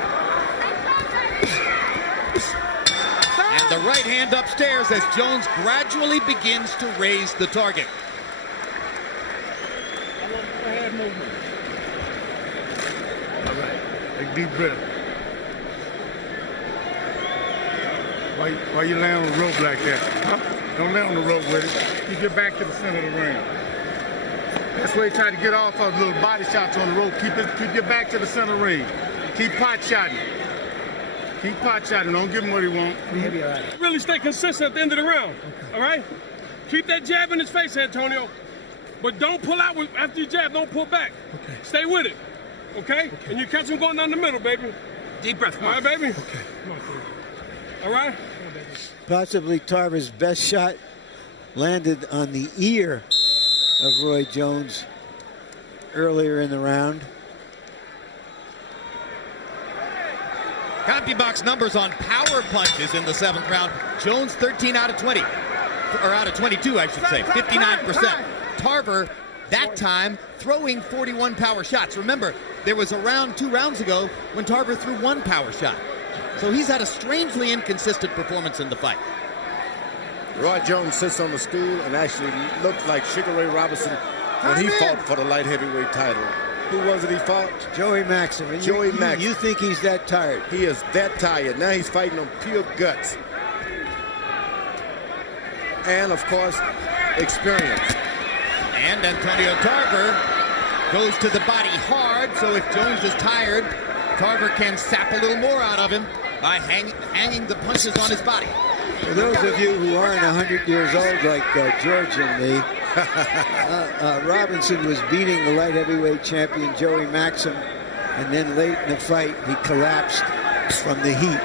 And the right hand upstairs as Jones gradually begins to raise the target. Head movement. All right. Take a deep breath. Why you lay on the rope like that? Huh? Don't lay on the rope with it. You get back to the center of the ring. That's where you try to get off of little body shots on the rope. Keep your back to the center of the ring. Keep pot shotting. Keep pot shotting. Don't give him what he wants. Really stay consistent at the end of the round. Okay. All right? Keep that jab in his face, Antonio. But don't pull out after you jab. Don't pull back. Okay. Stay with it. Okay? And you catch him going down the middle, baby. Deep breath. All right, baby? Okay. All right? Possibly Tarver's best shot landed on the ear of Roy Jones earlier in the round. CompuBox numbers on power punches in the 7th round. Jones 13 out of 20. Or out of 22, I should say. 59%. Tarver, that time, throwing 41 power shots. Remember, there was a round 2 rounds ago when Tarver threw 1 power shot. So he's had a strangely inconsistent performance in the fight. Roy Jones sits on the stool and actually looks like Sugar Ray Robinson when he fought for the light heavyweight title. Who was it he fought? Joey Maxim. And Joey Maxim. You think he's that tired? He is that tired. Now he's fighting on pure guts. And, of course, experience. And Antonio Tarver goes to the body hard, so if Jones is tired, Tarver can sap a little more out of him by hanging the punches on his body. For those of you who aren't 100 years old like George and me, Robinson was beating the light heavyweight champion Joey Maxim, and then late in the fight he collapsed from the heat.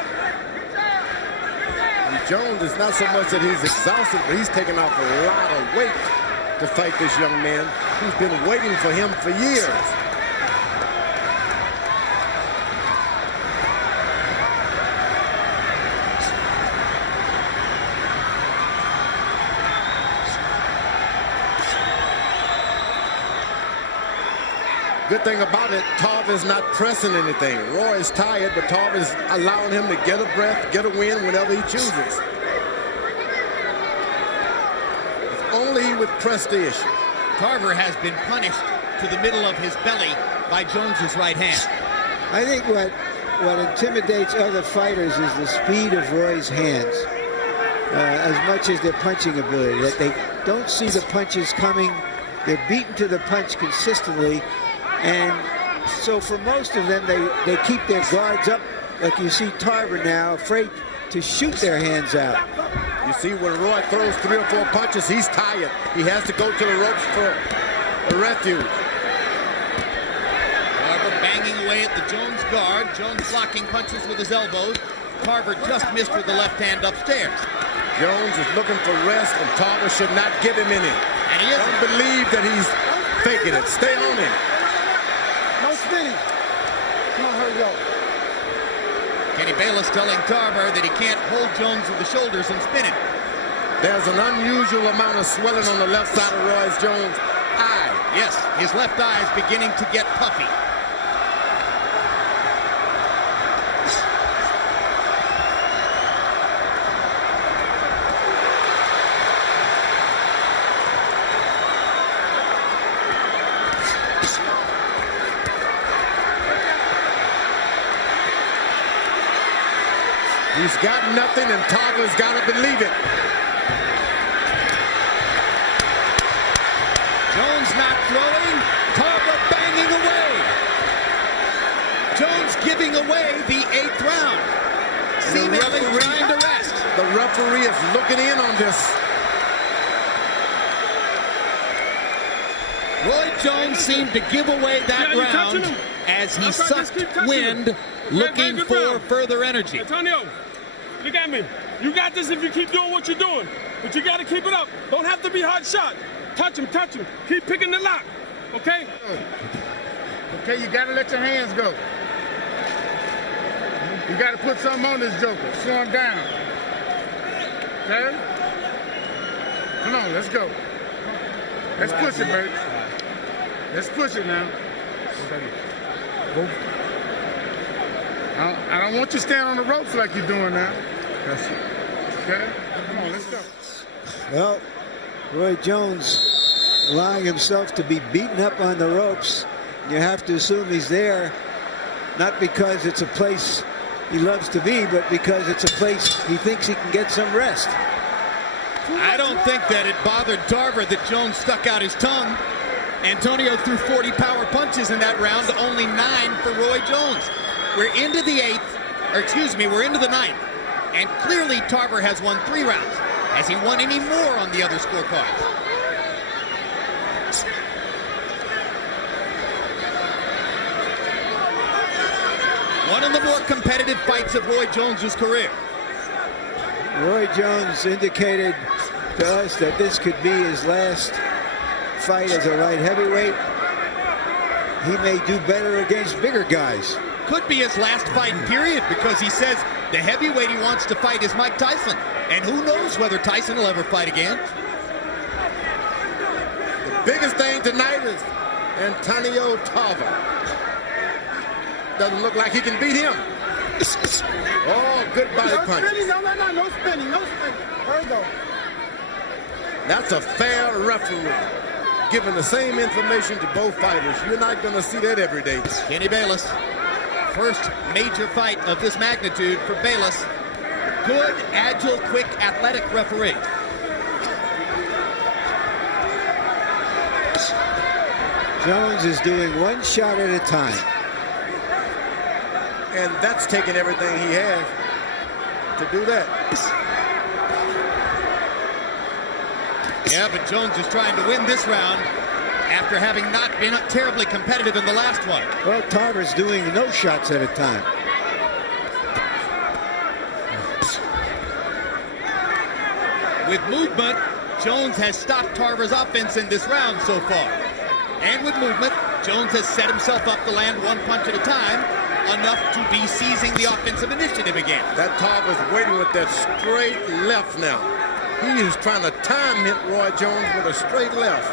And Jones is not so much that he's exhausted, but he's taken off a lot of weight to fight this young man who's been waiting for him for years. Good thing about it, Tarver's not pressing anything. Roy is tired, but Tarver's allowing him to get a breath, get a win whenever he chooses. If only he would press the issue. Tarver has been punished to the middle of his belly by Jones's right hand. I think what intimidates other fighters is the speed of Roy's hands, as much as their punching ability. That they don't see the punches coming. They're beaten to the punch consistently. And so for most of them, they keep their guards up, like you see Tarver now, afraid to shoot their hands out. You see when Roy throws 3 or 4 punches, he's tired. He has to go to the ropes for a refuge. Tarver banging away at the Jones guard. Jones blocking punches with his elbows. Tarver just missed with the left hand upstairs. Jones is looking for rest, and Tarver should not give him any. And he isn't. Don't believe that he's faking it. Stay on him. No spinning. Come on, hurry up. Kenny Bayless telling Tarver that he can't hold Jones with the shoulders and spin it. There's an unusual amount of swelling on the left side of Roy Jones' eye. Yes, his left eye is beginning to get puffy. He's got nothing, and Tarver's got to believe it. Jones not throwing. Tarver banging away. Jones giving away the 8th round. Seemingly trying to rest. The referee is looking in on this. Roy Jones seemed to give away that round as he sucked wind, looking for further energy. Antonio, look at me. You got this if you keep doing what you're doing, but you got to keep it up. Don't have to be hard shot. Touch him, touch him. Keep picking the lock, okay? Okay, you got to let your hands go. You got to put something on this joker. Slow him down. Okay? Come on, let's go. Let's push it, baby. Let's push it now. I don't want you to stand on the ropes like you're doing now. Okay? Come on, let's go. Well, Roy Jones allowing himself to be beaten up on the ropes. You have to assume he's there, not because it's a place he loves to be, but because it's a place he thinks he can get some rest. I don't think that it bothered Tarver that Jones stuck out his tongue. Antonio threw 40 power punches in that round, only 9 for Roy Jones. We're into the 8th, or excuse me, we're into the 9th. And clearly Tarver has won 3 rounds. Has he won any more on the other scorecards? One of the more competitive fights of Roy Jones's career. Roy Jones indicated to us that this could be his last fight as a light heavyweight. He may do better against bigger guys. Could be his last fight, period, because he says the heavyweight he wants to fight is Mike Tyson. And who knows whether Tyson will ever fight again. The biggest thing tonight is Antonio Tarver. Doesn't look like he can beat him. Oh, good body punch. No spinning. There we go. That's a fair referee, giving the same information to both fighters. You're not going to see that every day. Kenny Bayless, first major fight of this magnitude for Bayless. Good, agile, quick, athletic referee. Jones is doing one shot at a time. And that's taking everything he has to do that. Yeah, but Jones is trying to win this round after having not been terribly competitive in the last one. Well, Tarver's doing no shots at a time. With movement, Jones has stopped Tarver's offense in this round so far. And with movement, Jones has set himself up to land one punch at a time, enough to be seizing the offensive initiative again. That Tarver's waiting with that straight left now. He is trying to time hit Roy Jones with a straight left.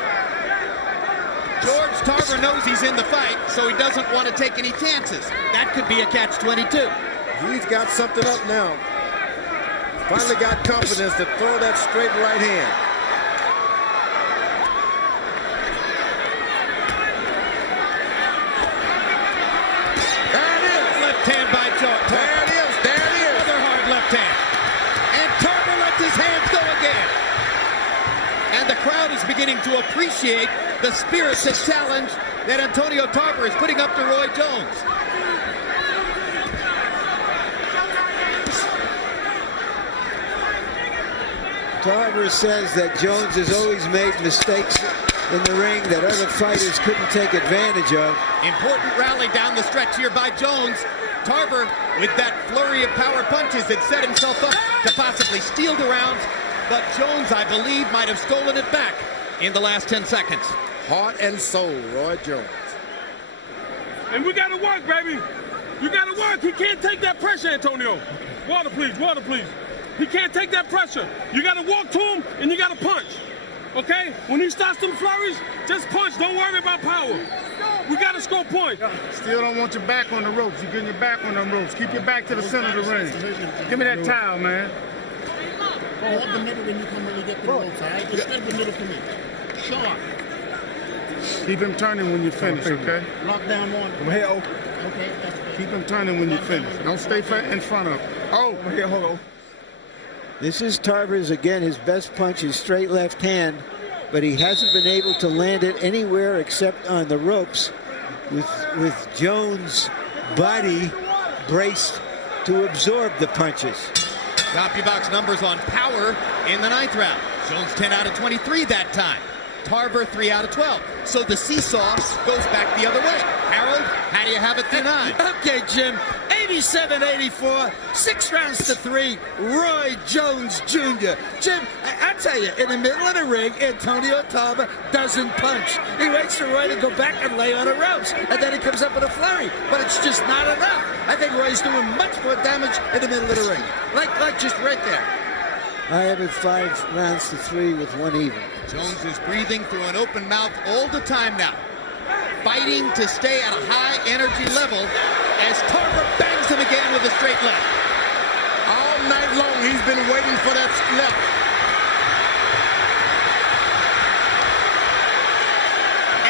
George Tarver knows he's in the fight, so he doesn't want to take any chances. That could be a catch-22. He's got something up now. Finally got confidence to throw that straight right hand. There it is. Left hand by George. There it is. Another hard left hand. And Tarver lets his hands go again. And the crowd is beginning to appreciate the spirit, the challenge that Antonio Tarver is putting up to Roy Jones. Tarver says that Jones has always made mistakes in the ring that other fighters couldn't take advantage of. Important rally down the stretch here by Jones. Tarver, with that flurry of power punches, had set himself up to possibly steal the rounds, but Jones, I believe, might have stolen it back in the last 10 seconds. Heart and soul, Roy Jones. And we got to work, baby. You got to work. He can't take that pressure, Antonio. Water, please. Water, please. He can't take that pressure. You got to walk to him, and you got to punch. Okay? When he starts them flurries, just punch. Don't worry about power. We got to score points. Still don't want your back on the ropes. You're getting your back on them ropes. Keep your back to the center of the ring. Give me that towel, man. Hold the middle when you get to the ropes, all right? Just step the middle for me. Sure. Keep him turning when you finish, okay? Lock down one. Over here, oh. Okay, that's good. Keep him turning when you finish. Don't stay in front of him. Oh, over here, hold on. This is Tarver's, again, his best punch, his straight left hand, but he hasn't been able to land it anywhere except on the ropes with Jones' body braced to absorb the punches. CompuBox numbers on power in the 9th round. Jones 10 out of 23 that time. Tarver 3 out of 12. So the seesaw goes back the other way. Harold, how do you have it through 9? Okay, Jim. 87-84, 6 rounds to 3. Roy Jones Jr. Jim, I tell you, in the middle of the ring, Antonio Tarver doesn't punch. He waits for Roy to go back and lay on the ropes, and then he comes up with a flurry. But it's just not enough. I think Roy's doing much more damage in the middle of the ring. Like just right there. I have it 5 rounds to 3 with 1 even. Jones is breathing through an open mouth all the time now, fighting to stay at a high energy level as Tarver bangs him again with a straight left. All night long he's been waiting for that left.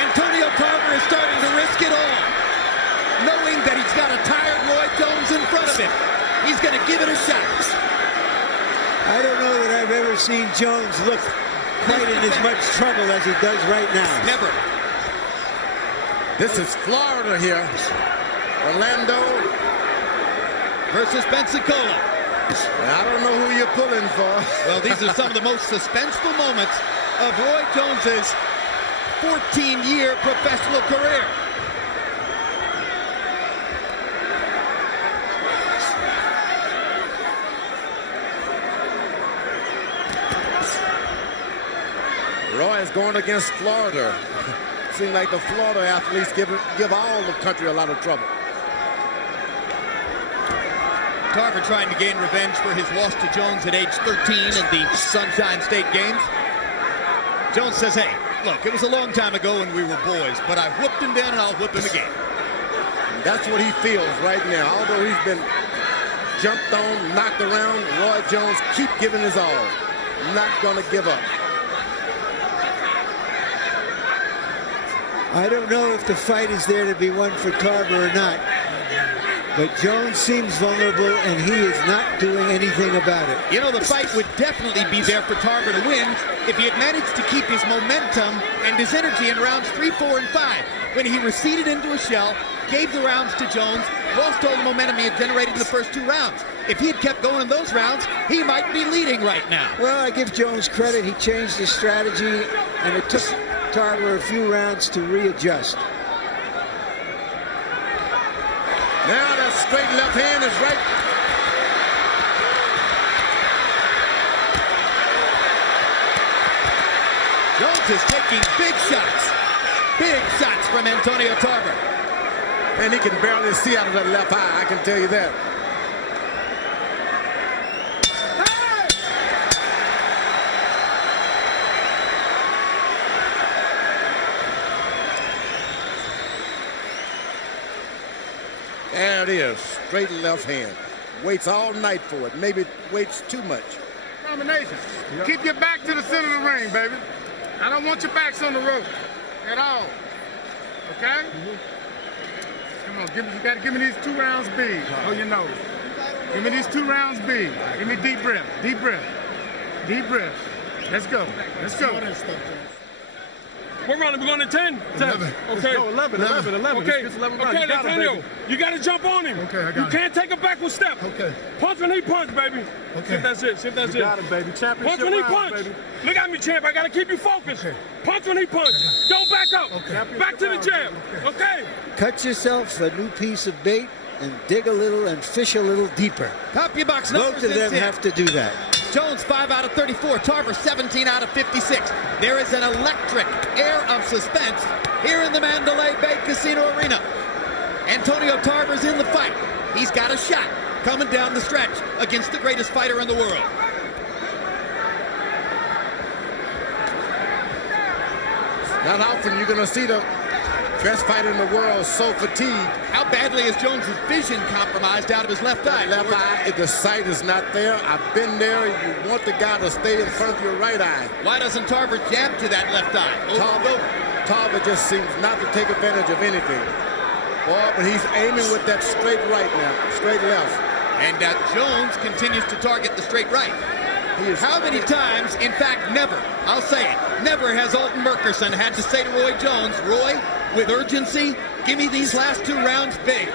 Antonio Tarver is starting to risk it all, knowing that he's got a tired Roy Jones in front of him. He's going to give it a shot. I don't know that I've ever seen Jones look quite in as much trouble as he does right now. Never. This is Florida here. Orlando versus Pensacola. I don't know who you're pulling for. Well, these are some of the most suspenseful moments of Roy Jones's 14-year professional career. Roy is going against Florida. Seems like the Florida athletes give all the country a lot of trouble. Tarver trying to gain revenge for his loss to Jones at age 13 in the Sunshine State Games. Jones says, hey, look, it was a long time ago when we were boys, but I whooped him then and I'll whip him again. And that's what he feels right now. Although he's been jumped on, knocked around, Roy Jones keep giving his all. Not going to give up. I don't know if the fight is there to be won for Tarver or not, but Jones seems vulnerable, and he is not doing anything about it. You know, the fight would definitely be there for Tarver to win if he had managed to keep his momentum and his energy in rounds 3, 4, and 5. When he receded into a shell, gave the rounds to Jones, lost all the momentum he had generated in the first 2 rounds. If he had kept going in those rounds, he might be leading right now. Well, I give Jones credit. He changed his strategy, and it took Tarver a few rounds to readjust. Now that straight left hand is right. Jones is taking big shots from Antonio Tarver. And he can barely see out of that left eye, I can tell you that. There it is, straight left hand. Waits all night for it, maybe waits too much. Combination. Yep. Keep your back to the center of the ring, baby. I don't want your backs on the rope at all. Okay? Come on, you got to give me these 2 rounds big. Oh, your nose. Give me these 2 rounds big. Give me deep breath, deep breath, deep breath. Let's go. Let's go. What round are we going to 10? 11. Okay. Go 11. Okay, okay, Antonio, you got to jump on him. Okay, I got it. You can't take a backward step. Okay. Punch when he punch, baby. Okay. See if that's it. See if that's You it. got it, baby. Championship Punch when he round, punch. baby. Look at me, champ. I got to keep you focused. Okay. Punch when he punch. Don't back up. Okay. Back to the jab. Okay. Cut yourself a new piece of bait and dig a little and fish a little deeper. Top your box numbers. Both of them have to do that. Jones 5 out of 34, Tarver 17 out of 56. There is an electric air of suspense here in the Mandalay Bay Casino Arena. Antonio Tarver's in the fight. He's got a shot coming down the stretch against the greatest fighter in the world. Not often you're going to see the best fighter in the world so fatigued. How badly is Jones's vision compromised out of his left eye? Left eye, the sight is not there. I've been there. You want the guy to stay in front of your right eye. Why doesn't Tarver jab to that left eye? Tarver just seems not to take advantage of anything. Boy, but he's aiming with that straight right now, straight left. And Jones continues to target the straight right. How many times, in fact, never, I'll say it, never has Alton Murkerson had to say to Roy Jones, Roy, with urgency, give me these last 2 rounds big.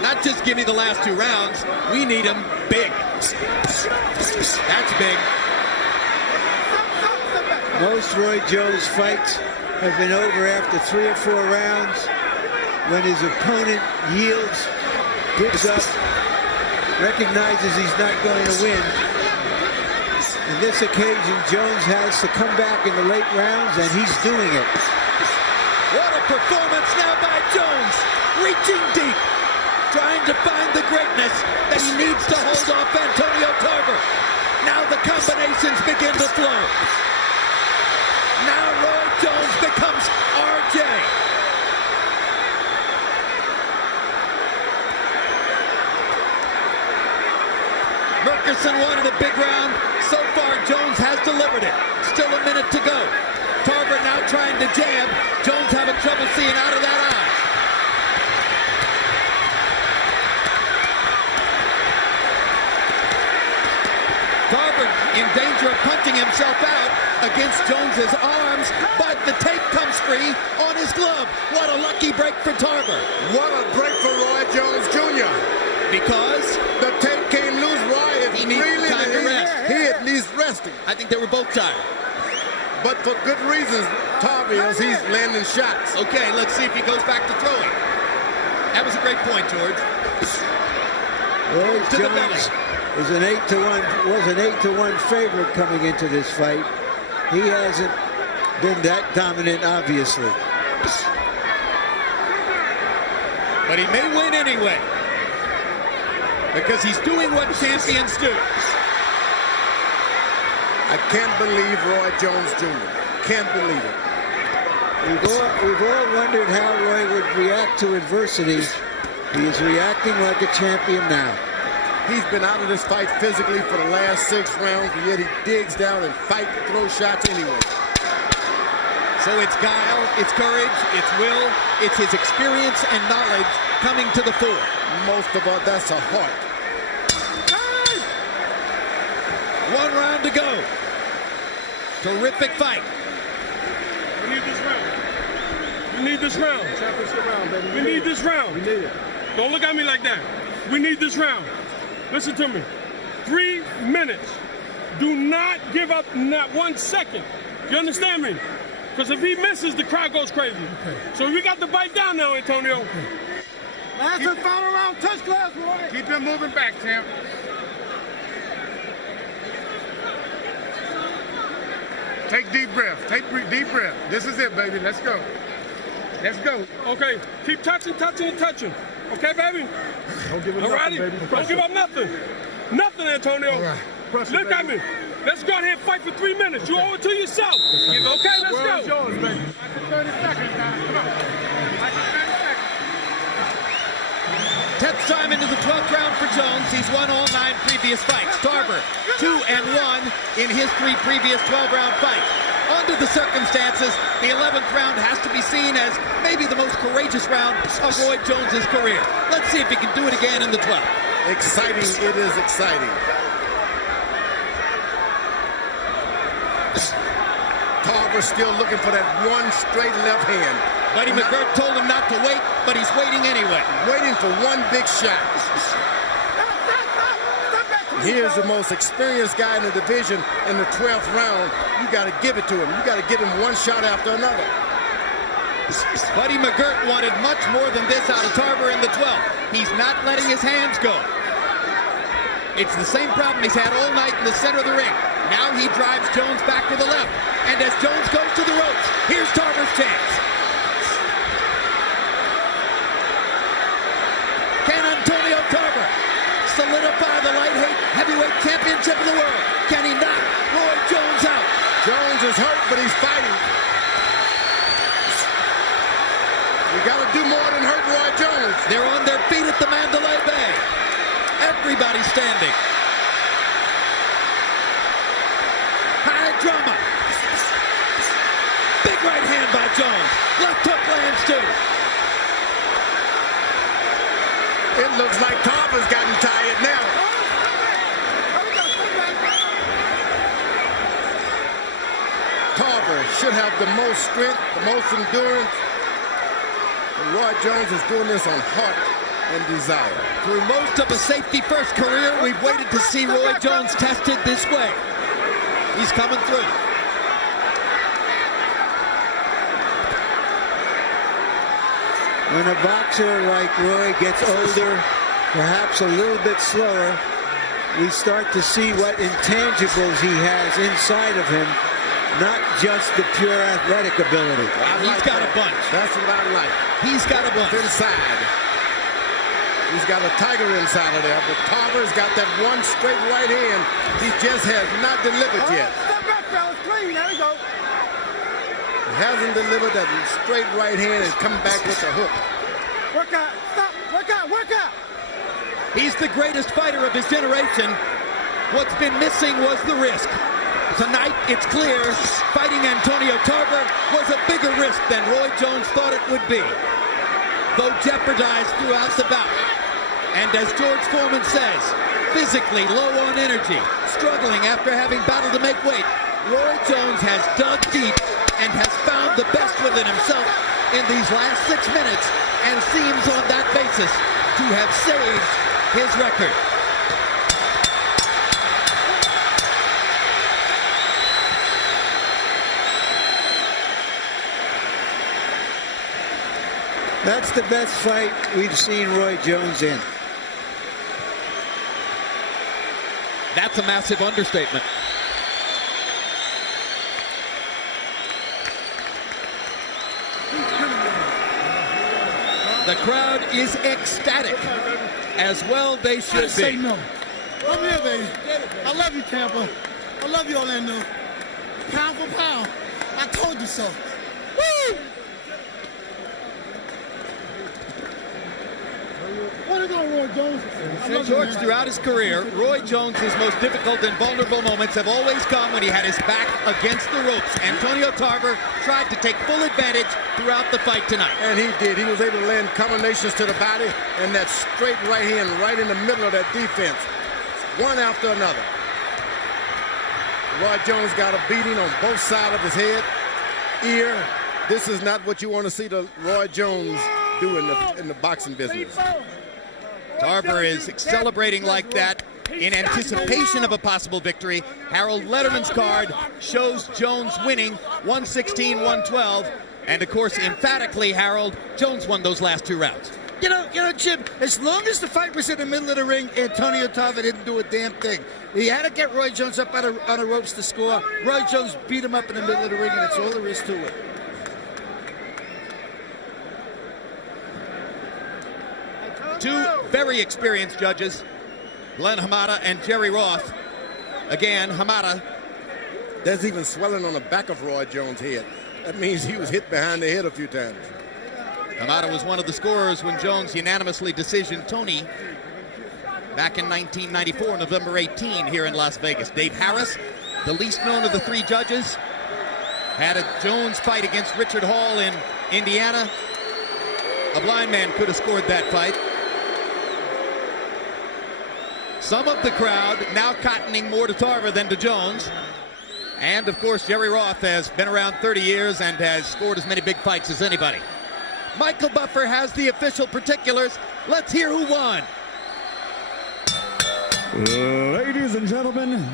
Not just give me the last 2 rounds, we need them big. That's big. Most Roy Jones fights have been over after 3 or 4 rounds when his opponent yields, gives up, recognizes he's not going to win. In this occasion, Jones has to come back in the late rounds, and he's doing it. What a performance now by Jones, reaching deep, trying to find the greatness that he needs to hold off Antonio Tarver. Now the combinations begin to flow. Now Roy Jones becomes RJ. Murchison wanted a big round. So far, Jones has delivered it. Still a minute to go. Tarver now trying to jab. Jones having trouble seeing out of that eye. Tarver in danger of punching himself out against Jones's arms, but the tape comes free on his glove. What a lucky break for Tarver. What a break for Roy Jones Jr. Because the tape came loose. Roy is he needs really time to rest. He at least resting. I think they were both tired. But for good reasons, Tarver is he's landing shots. Okay, let's see if he goes back to throwing. That was a great point, George. Roy Jones was an 8-to-1 favorite coming into this fight. He hasn't been that dominant, obviously. But he may win anyway, because he's doing what champions do. I can't believe Roy Jones Jr. Can't believe it. We've all wondered how Roy would react to adversity. He is reacting like a champion now. He's been out of this fight physically for the last 6 rounds, but yet he digs down and fights to throw shots anyway. So it's guile, it's courage, it's will, it's his experience and knowledge coming to the fore. Most of all, that's a heart. 1 round to go. Terrific fight. We need this round. We need this round. Championship round, baby. We need this round. We need it. Don't look at me like that. We need this round. Listen to me. 3 minutes. Do not give up not 1 second. You understand me? Because if he misses, the crowd goes crazy. Okay. So we got to bite down now, Antonio. Okay. Last and final round, touch glass, Roy. Keep him moving back, champ. Take deep breath. Take deep breath. This is it, baby. Let's go. Let's go. Okay. Keep touching. Okay, baby? Don't give up nothing, baby. Don't give up nothing. Nothing, Antonio. All right. Pressure, look at me. Let's go ahead and fight for 3 minutes. You owe it to yourself. Okay, let's go. Yours, baby. 30 seconds now. Come on. 10th time into the 12th round for Jones. He's won all 9 previous fights. Tarver, 2-1 in his 3 previous 12-round fights. Under the circumstances, the 11th round has to be seen as maybe the most courageous round of Roy Jones's career. Let's see if he can do it again in the 12th. Exciting, it is exciting. Tarver still looking for that 1 straight left hand. Buddy McGirt told him not to wait, but he's waiting anyway. Waiting for 1 big shot. Here's the most experienced guy in the division in the 12th round. You got to give it to him. You got to give him 1 shot after another. Buddy McGirt wanted much more than this out of Tarver in the 12th. He's not letting his hands go. It's the same problem he's had all night in the center of the ring. Now he drives Jones back to the left. And as Jones goes to the ropes, here's Tarver's chance. Can Antonio Tarver solidify the light heavyweight championship of the world? Can he knock Roy Jones out? Jones is hurt, but he's fighting. You got to do more than hurt Roy Jones. They're on their feet at the Mandalay Bay. Everybody standing. High drama. Big right hand by Jones. Left hook lands too. It looks like Tarver's gotten tired now. Tarver should have the most strength, the most endurance. And Roy Jones is doing this on heart and desire. Through most of a safety-first career, we've waited to see Roy Jones tested this way. He's coming through. When a boxer like Roy gets older, perhaps a little bit slower, we start to see what intangibles he has inside of him, not just the pure athletic ability. He's got a bunch. That's what I like. He's got a bunch. Inside. He's got a tiger inside of there, but Tarver's got that one straight right hand. He just has not delivered yet. Step back, fellas, clean. There we go. He hasn't delivered that straight right hand and come back with the hook. Work out. Stop. Work out. Work out. He's the greatest fighter of his generation. What's been missing was the risk. Tonight, it's clear, fighting Antonio Tarver was a bigger risk than Roy Jones thought it would be, though jeopardized throughout the bout. And as George Foreman says, physically low on energy, struggling after having battled to make weight, Roy Jones has dug deep and has found the best within himself in these last 6 minutes and seems on that basis to have saved his record. That's the best fight we've seen Roy Jones in. That's a massive understatement. The crowd is ecstatic, as well they should be. Say no. Come here, baby. I love you, Tampa. I love you, Orlando. Pound for pound. I told you so. Woo! What is on Roy Jones? George, throughout his career, Roy Jones' most difficult and vulnerable moments have always come when he had his back against the ropes. Antonio Tarver tried to take full advantage throughout the fight tonight. And he did. He was able to land combinations to the body and that straight right hand right in the middle of that defense. One after another. Roy Jones got a beating on both sides of his head, ear. This is not what you want to see the Roy Jones do in the boxing business. Tarver is celebrating like that in anticipation of a possible victory. Harold Lederman's card shows Jones winning 116-112. And of course, emphatically, Harold, Jones won those last 2 rounds. You know, Jim, as long as the fight was in the middle of the ring, Antonio Tarver didn't do a damn thing. He had to get Roy Jones up on the ropes to score. Roy Jones beat him up in the middle of the ring, and that's all there is to it. Two very experienced judges, Glen Hamada and Jerry Roth. Again, Hamada. There's even swelling on the back of Roy Jones' head. That means he was hit behind the head a few times. Hamada was one of the scorers when Jones unanimously decisioned Tony back in 1994, November 18, here in Las Vegas. Dave Harris, the least known of the 3 judges, had a Jones fight against Richard Hall in Indiana. A blind man could have scored that fight. Some of the crowd now cottoning more to Tarver than to Jones. And, of course, Jerry Roth has been around 30 years and has scored as many big fights as anybody. Michael Buffer has the official particulars. Let's hear who won. Ladies and gentlemen,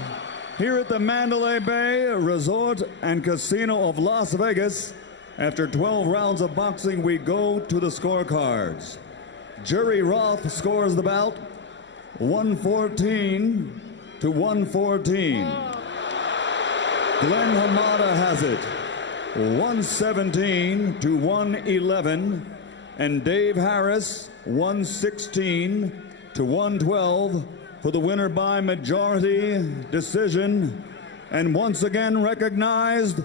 here at the Mandalay Bay Resort and Casino of Las Vegas, after 12 rounds of boxing, we go to the scorecards. Jerry Roth scores the bout 114 to 114. Glen Hamada has it 117 to 111. And Dave Harris 116 to 112 for the winner by majority decision. And once again recognized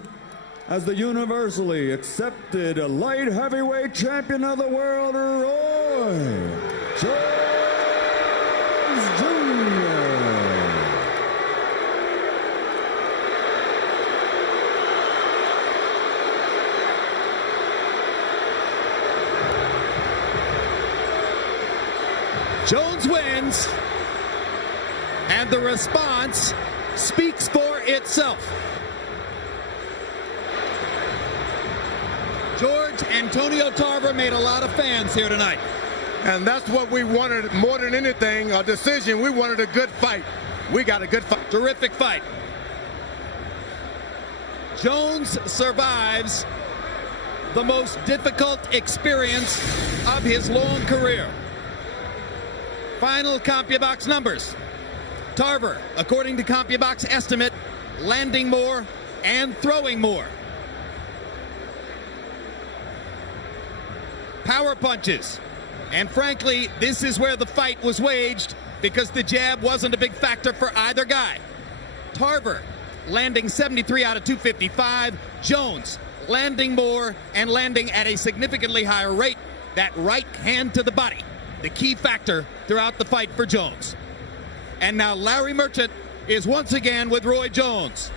as the universally accepted light heavyweight champion of the world, Roy Jones Jr. Jones wins, and the response speaks for itself. George, Antonio Tarver made a lot of fans here tonight. And that's what we wanted more than anything, a decision. We wanted a good fight. We got a good fight. Terrific fight. Jones survives the most difficult experience of his long career. Final CompuBox numbers. Tarver, according to CompuBox estimate, landing more and throwing more. Power punches. And frankly, this is where the fight was waged because the jab wasn't a big factor for either guy. Tarver landing 73 out of 255. Jones landing more and landing at a significantly higher rate. That right hand to the body, the key factor throughout the fight for Jones. And now Larry Merchant is once again with Roy Jones.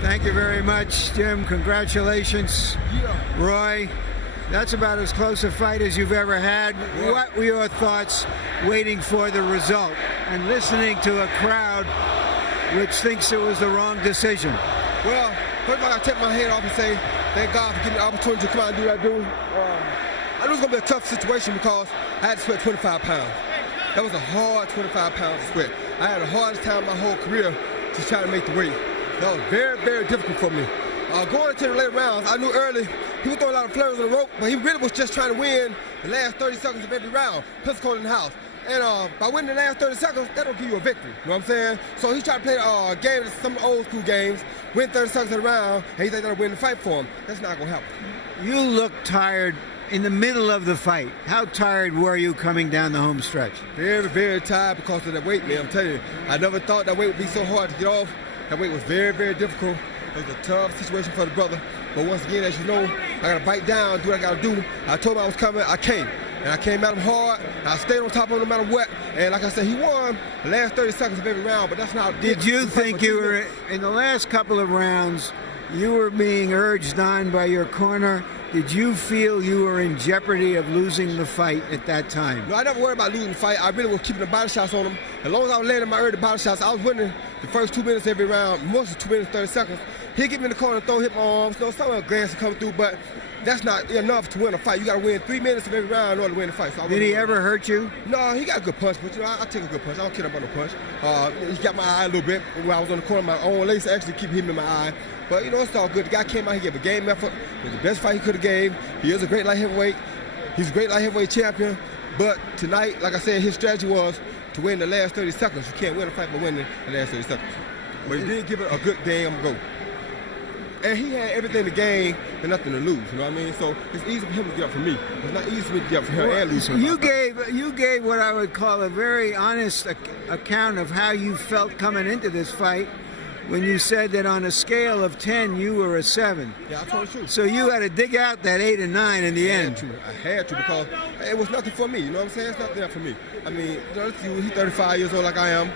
Thank you very much, Jim. Congratulations, Roy. That's about as close a fight as you've ever had. What were your thoughts waiting for the result and listening to a crowd which thinks it was the wrong decision? Well, first of all, I take my head off and say, thank God for giving me the opportunity to come out and do what I do. I knew it was going to be a tough situation because I had to sweat 25 pounds. That was a hard 25 pounds to sweat. I had the hardest time of my whole career to try to make the weight. That was very, very difficult for me. Going into the later rounds, I knew early he was throwing a lot of flurries on the rope, but he really was just trying to win the last 30 seconds of every round, pistol in the house. And by winning the last 30 seconds, that don't give you a victory. You know what I'm saying? So he tried to play a game, some old school games, win 30 seconds of the round, and he think that'll win the fight for him. That's not going to happen. You look tired in the middle of the fight. How tired were you coming down the home stretch? Very, very tired because of that weight, man. I'm telling you, I never thought that weight would be so hard to get off. That weight was very, very difficult. It was a tough situation for the brother. But once again, as you know, I got to bite down, do what I got to do. I told him I was coming, I came. And I came at him hard. I stayed on top of him no matter what. And like I said, he won the last 30 seconds of every round, but that's not... Did you think you were, in the last couple of rounds, you were being urged on by your corner? Did you feel you were in jeopardy of losing the fight at that time? No, I never worried about losing the fight. I really was keeping the body shots on him. As long as I was landing my early body shots, I was winning the first 2 minutes every round, most of 2 minutes, 30 seconds. He'd get me in the corner and throw, hit my arms. You know, some glance to come through, but that's not enough to win a fight. You got to win 3 minutes of every round in order to win the fight. So did he ever hurt you? No, he got a good punch, but you know, I take a good punch. I don't care about no punch. He got my eye a little bit. When I was on the corner, my own lace actually keep hitting me in my eye. But you know, it's all good. The guy came out, he gave a game effort. It was the best fight he could have gave. He is a great light heavyweight. He's a great light heavyweight champion. But tonight, like I said, his strategy was to win the last 30 seconds. You can't win a fight by winning the last 30 seconds. But he did give it a good damn go. And he had everything to gain and nothing to lose, you know what I mean? So it's easy for him to get up for me. It's not easy for me to get up for him and lose for him. You gave what I would call a very honest account of how you felt coming into this fight when you said that on a scale of 10, you were a 7. Yeah, I told the truth. So you had to dig out that 8 and 9 in the end. I had to because it was nothing for me, you know what I'm saying? It's nothing there for me. I mean, you know, he's 35 years old like I am.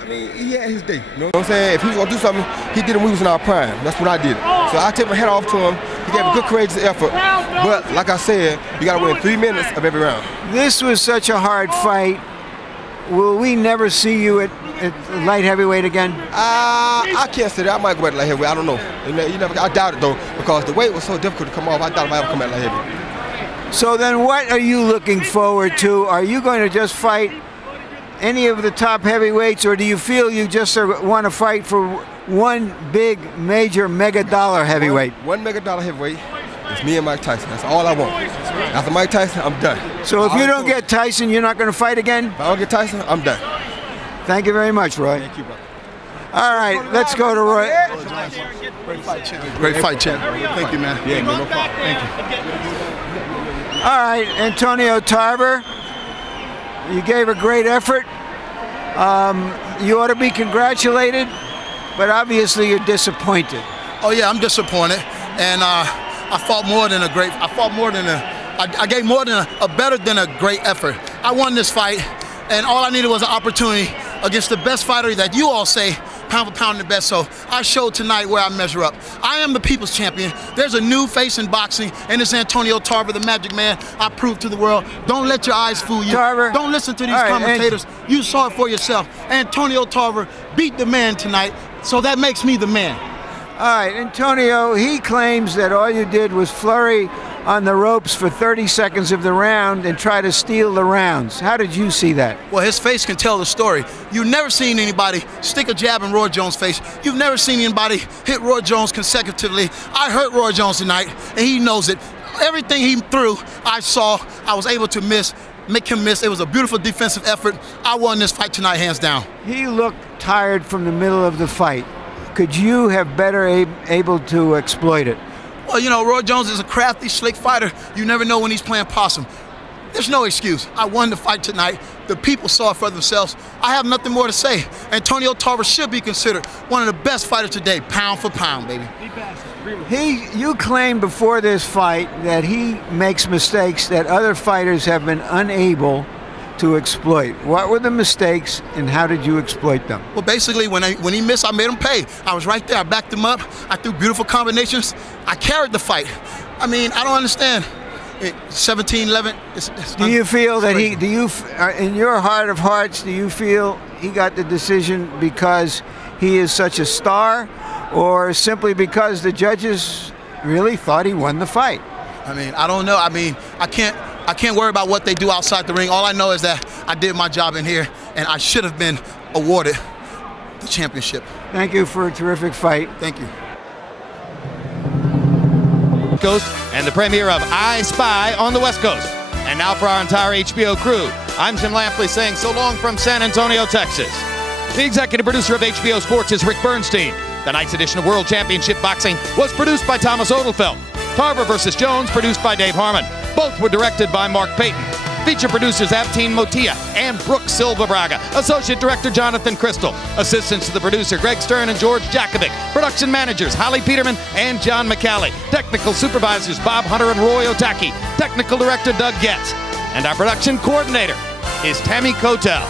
I mean, he had his day, you know what I'm saying? If he was going to do something, he did it when we was in our prime. That's what I did. So I took my hat off to him. He gave a good, courageous effort. But like I said, you got to win 3 minutes of every round. This was such a hard fight. Will we never see you at light heavyweight again? I can't say that. I might go at light heavyweight. I don't know. I doubt it, though, because the weight was so difficult to come off. I doubt if I ever come at light heavyweight. So then what are you looking forward to? Are you going to just fight any of the top heavyweights, or do you feel you just want to fight for one big, major, mega-dollar heavyweight? One mega-dollar heavyweight. It's me and Mike Tyson. That's all I want. After Mike Tyson, I'm done. So if you don't get Tyson, you're not going to fight again? If I don't get Tyson, I'm done. Thank you very much, Roy. Thank you, brother. All right, let's go to Roy. Great fight, champ. Great fight, champ. Thank you, man. Yeah, no problem. Thank you. All right, Antonio Tarver, you gave a great effort. You ought to be congratulated, but obviously you're disappointed. Oh yeah, I'm disappointed, and I fought more than a great. I gave more than a better than a great effort. I won this fight, and all I needed was an opportunity against the best fighter that you all say pound for pound the best. So I showed tonight where I measure up. I am the people's champion. There's a new face in boxing, and it's Antonio Tarver, the Magic Man. I proved to the world. Don't let your eyes fool you. Tarver. Don't listen to these commentators. You saw it for yourself. Antonio Tarver beat the man tonight, so that makes me the man. All right, Antonio, he claims that all you did was flurry on the ropes for 30 seconds of the round and try to steal the rounds. How did you see that? Well, his face can tell the story. You've never seen anybody stick a jab in Roy Jones' face. You've never seen anybody hit Roy Jones consecutively. I hurt Roy Jones tonight, and he knows it. Everything he threw, I saw. I was able to make him miss. It was a beautiful defensive effort. I won this fight tonight, hands down. He looked tired from the middle of the fight. Could you have better able to exploit it? Well, you know, Roy Jones is a crafty, slick fighter. You never know when he's playing possum. There's no excuse. I won the fight tonight. The people saw it for themselves. I have nothing more to say. Antonio Tarver should be considered one of the best fighters today, pound for pound, baby. You claimed before this fight that he makes mistakes that other fighters have been unable to exploit. What were the mistakes and how did you exploit them? Well, basically, when he missed, I made him pay. I was right there. I backed him up. I threw beautiful combinations. I carried the fight. I mean, I don't understand. 17-11. Do you feel that in your heart of hearts, do you feel he got the decision because he is such a star, or simply because the judges really thought he won the fight? I mean, I don't know. I mean, I can't worry about what they do outside the ring. All I know is that I did my job in here, and I should have been awarded the championship. Thank you for a terrific fight. Thank you. Coast and the premiere of I Spy on the West Coast. And now for our entire HBO crew, I'm Jim Lampley saying so long from San Antonio, Texas. The executive producer of HBO Sports is Rick Bernstein. Tonight's edition of World Championship Boxing was produced by Thomas Odelfelt. Tarver vs. Jones, produced by Dave Harmon. Both were directed by Mark Payton. Feature producers Abtine Motilla and Brooke Silva Braga. Associate Director Jonathan Crystal. Assistants to the producer Greg Stern and George Jakovic. Production managers Holly Peterman and John McCallie. Technical supervisors Bob Hunter and Roy Otaki. Technical Director Doug Getz. And our production coordinator is Tammy Kotel.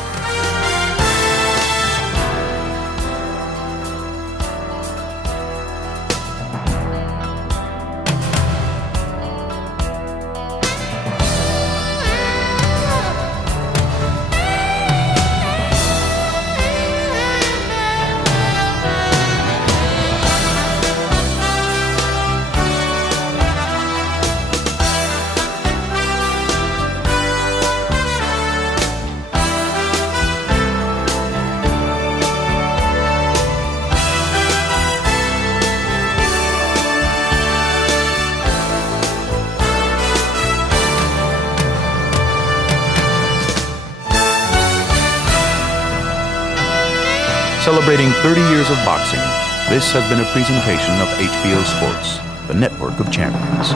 Celebrating 30 years of boxing, this has been a presentation of HBO Sports, the network of champions.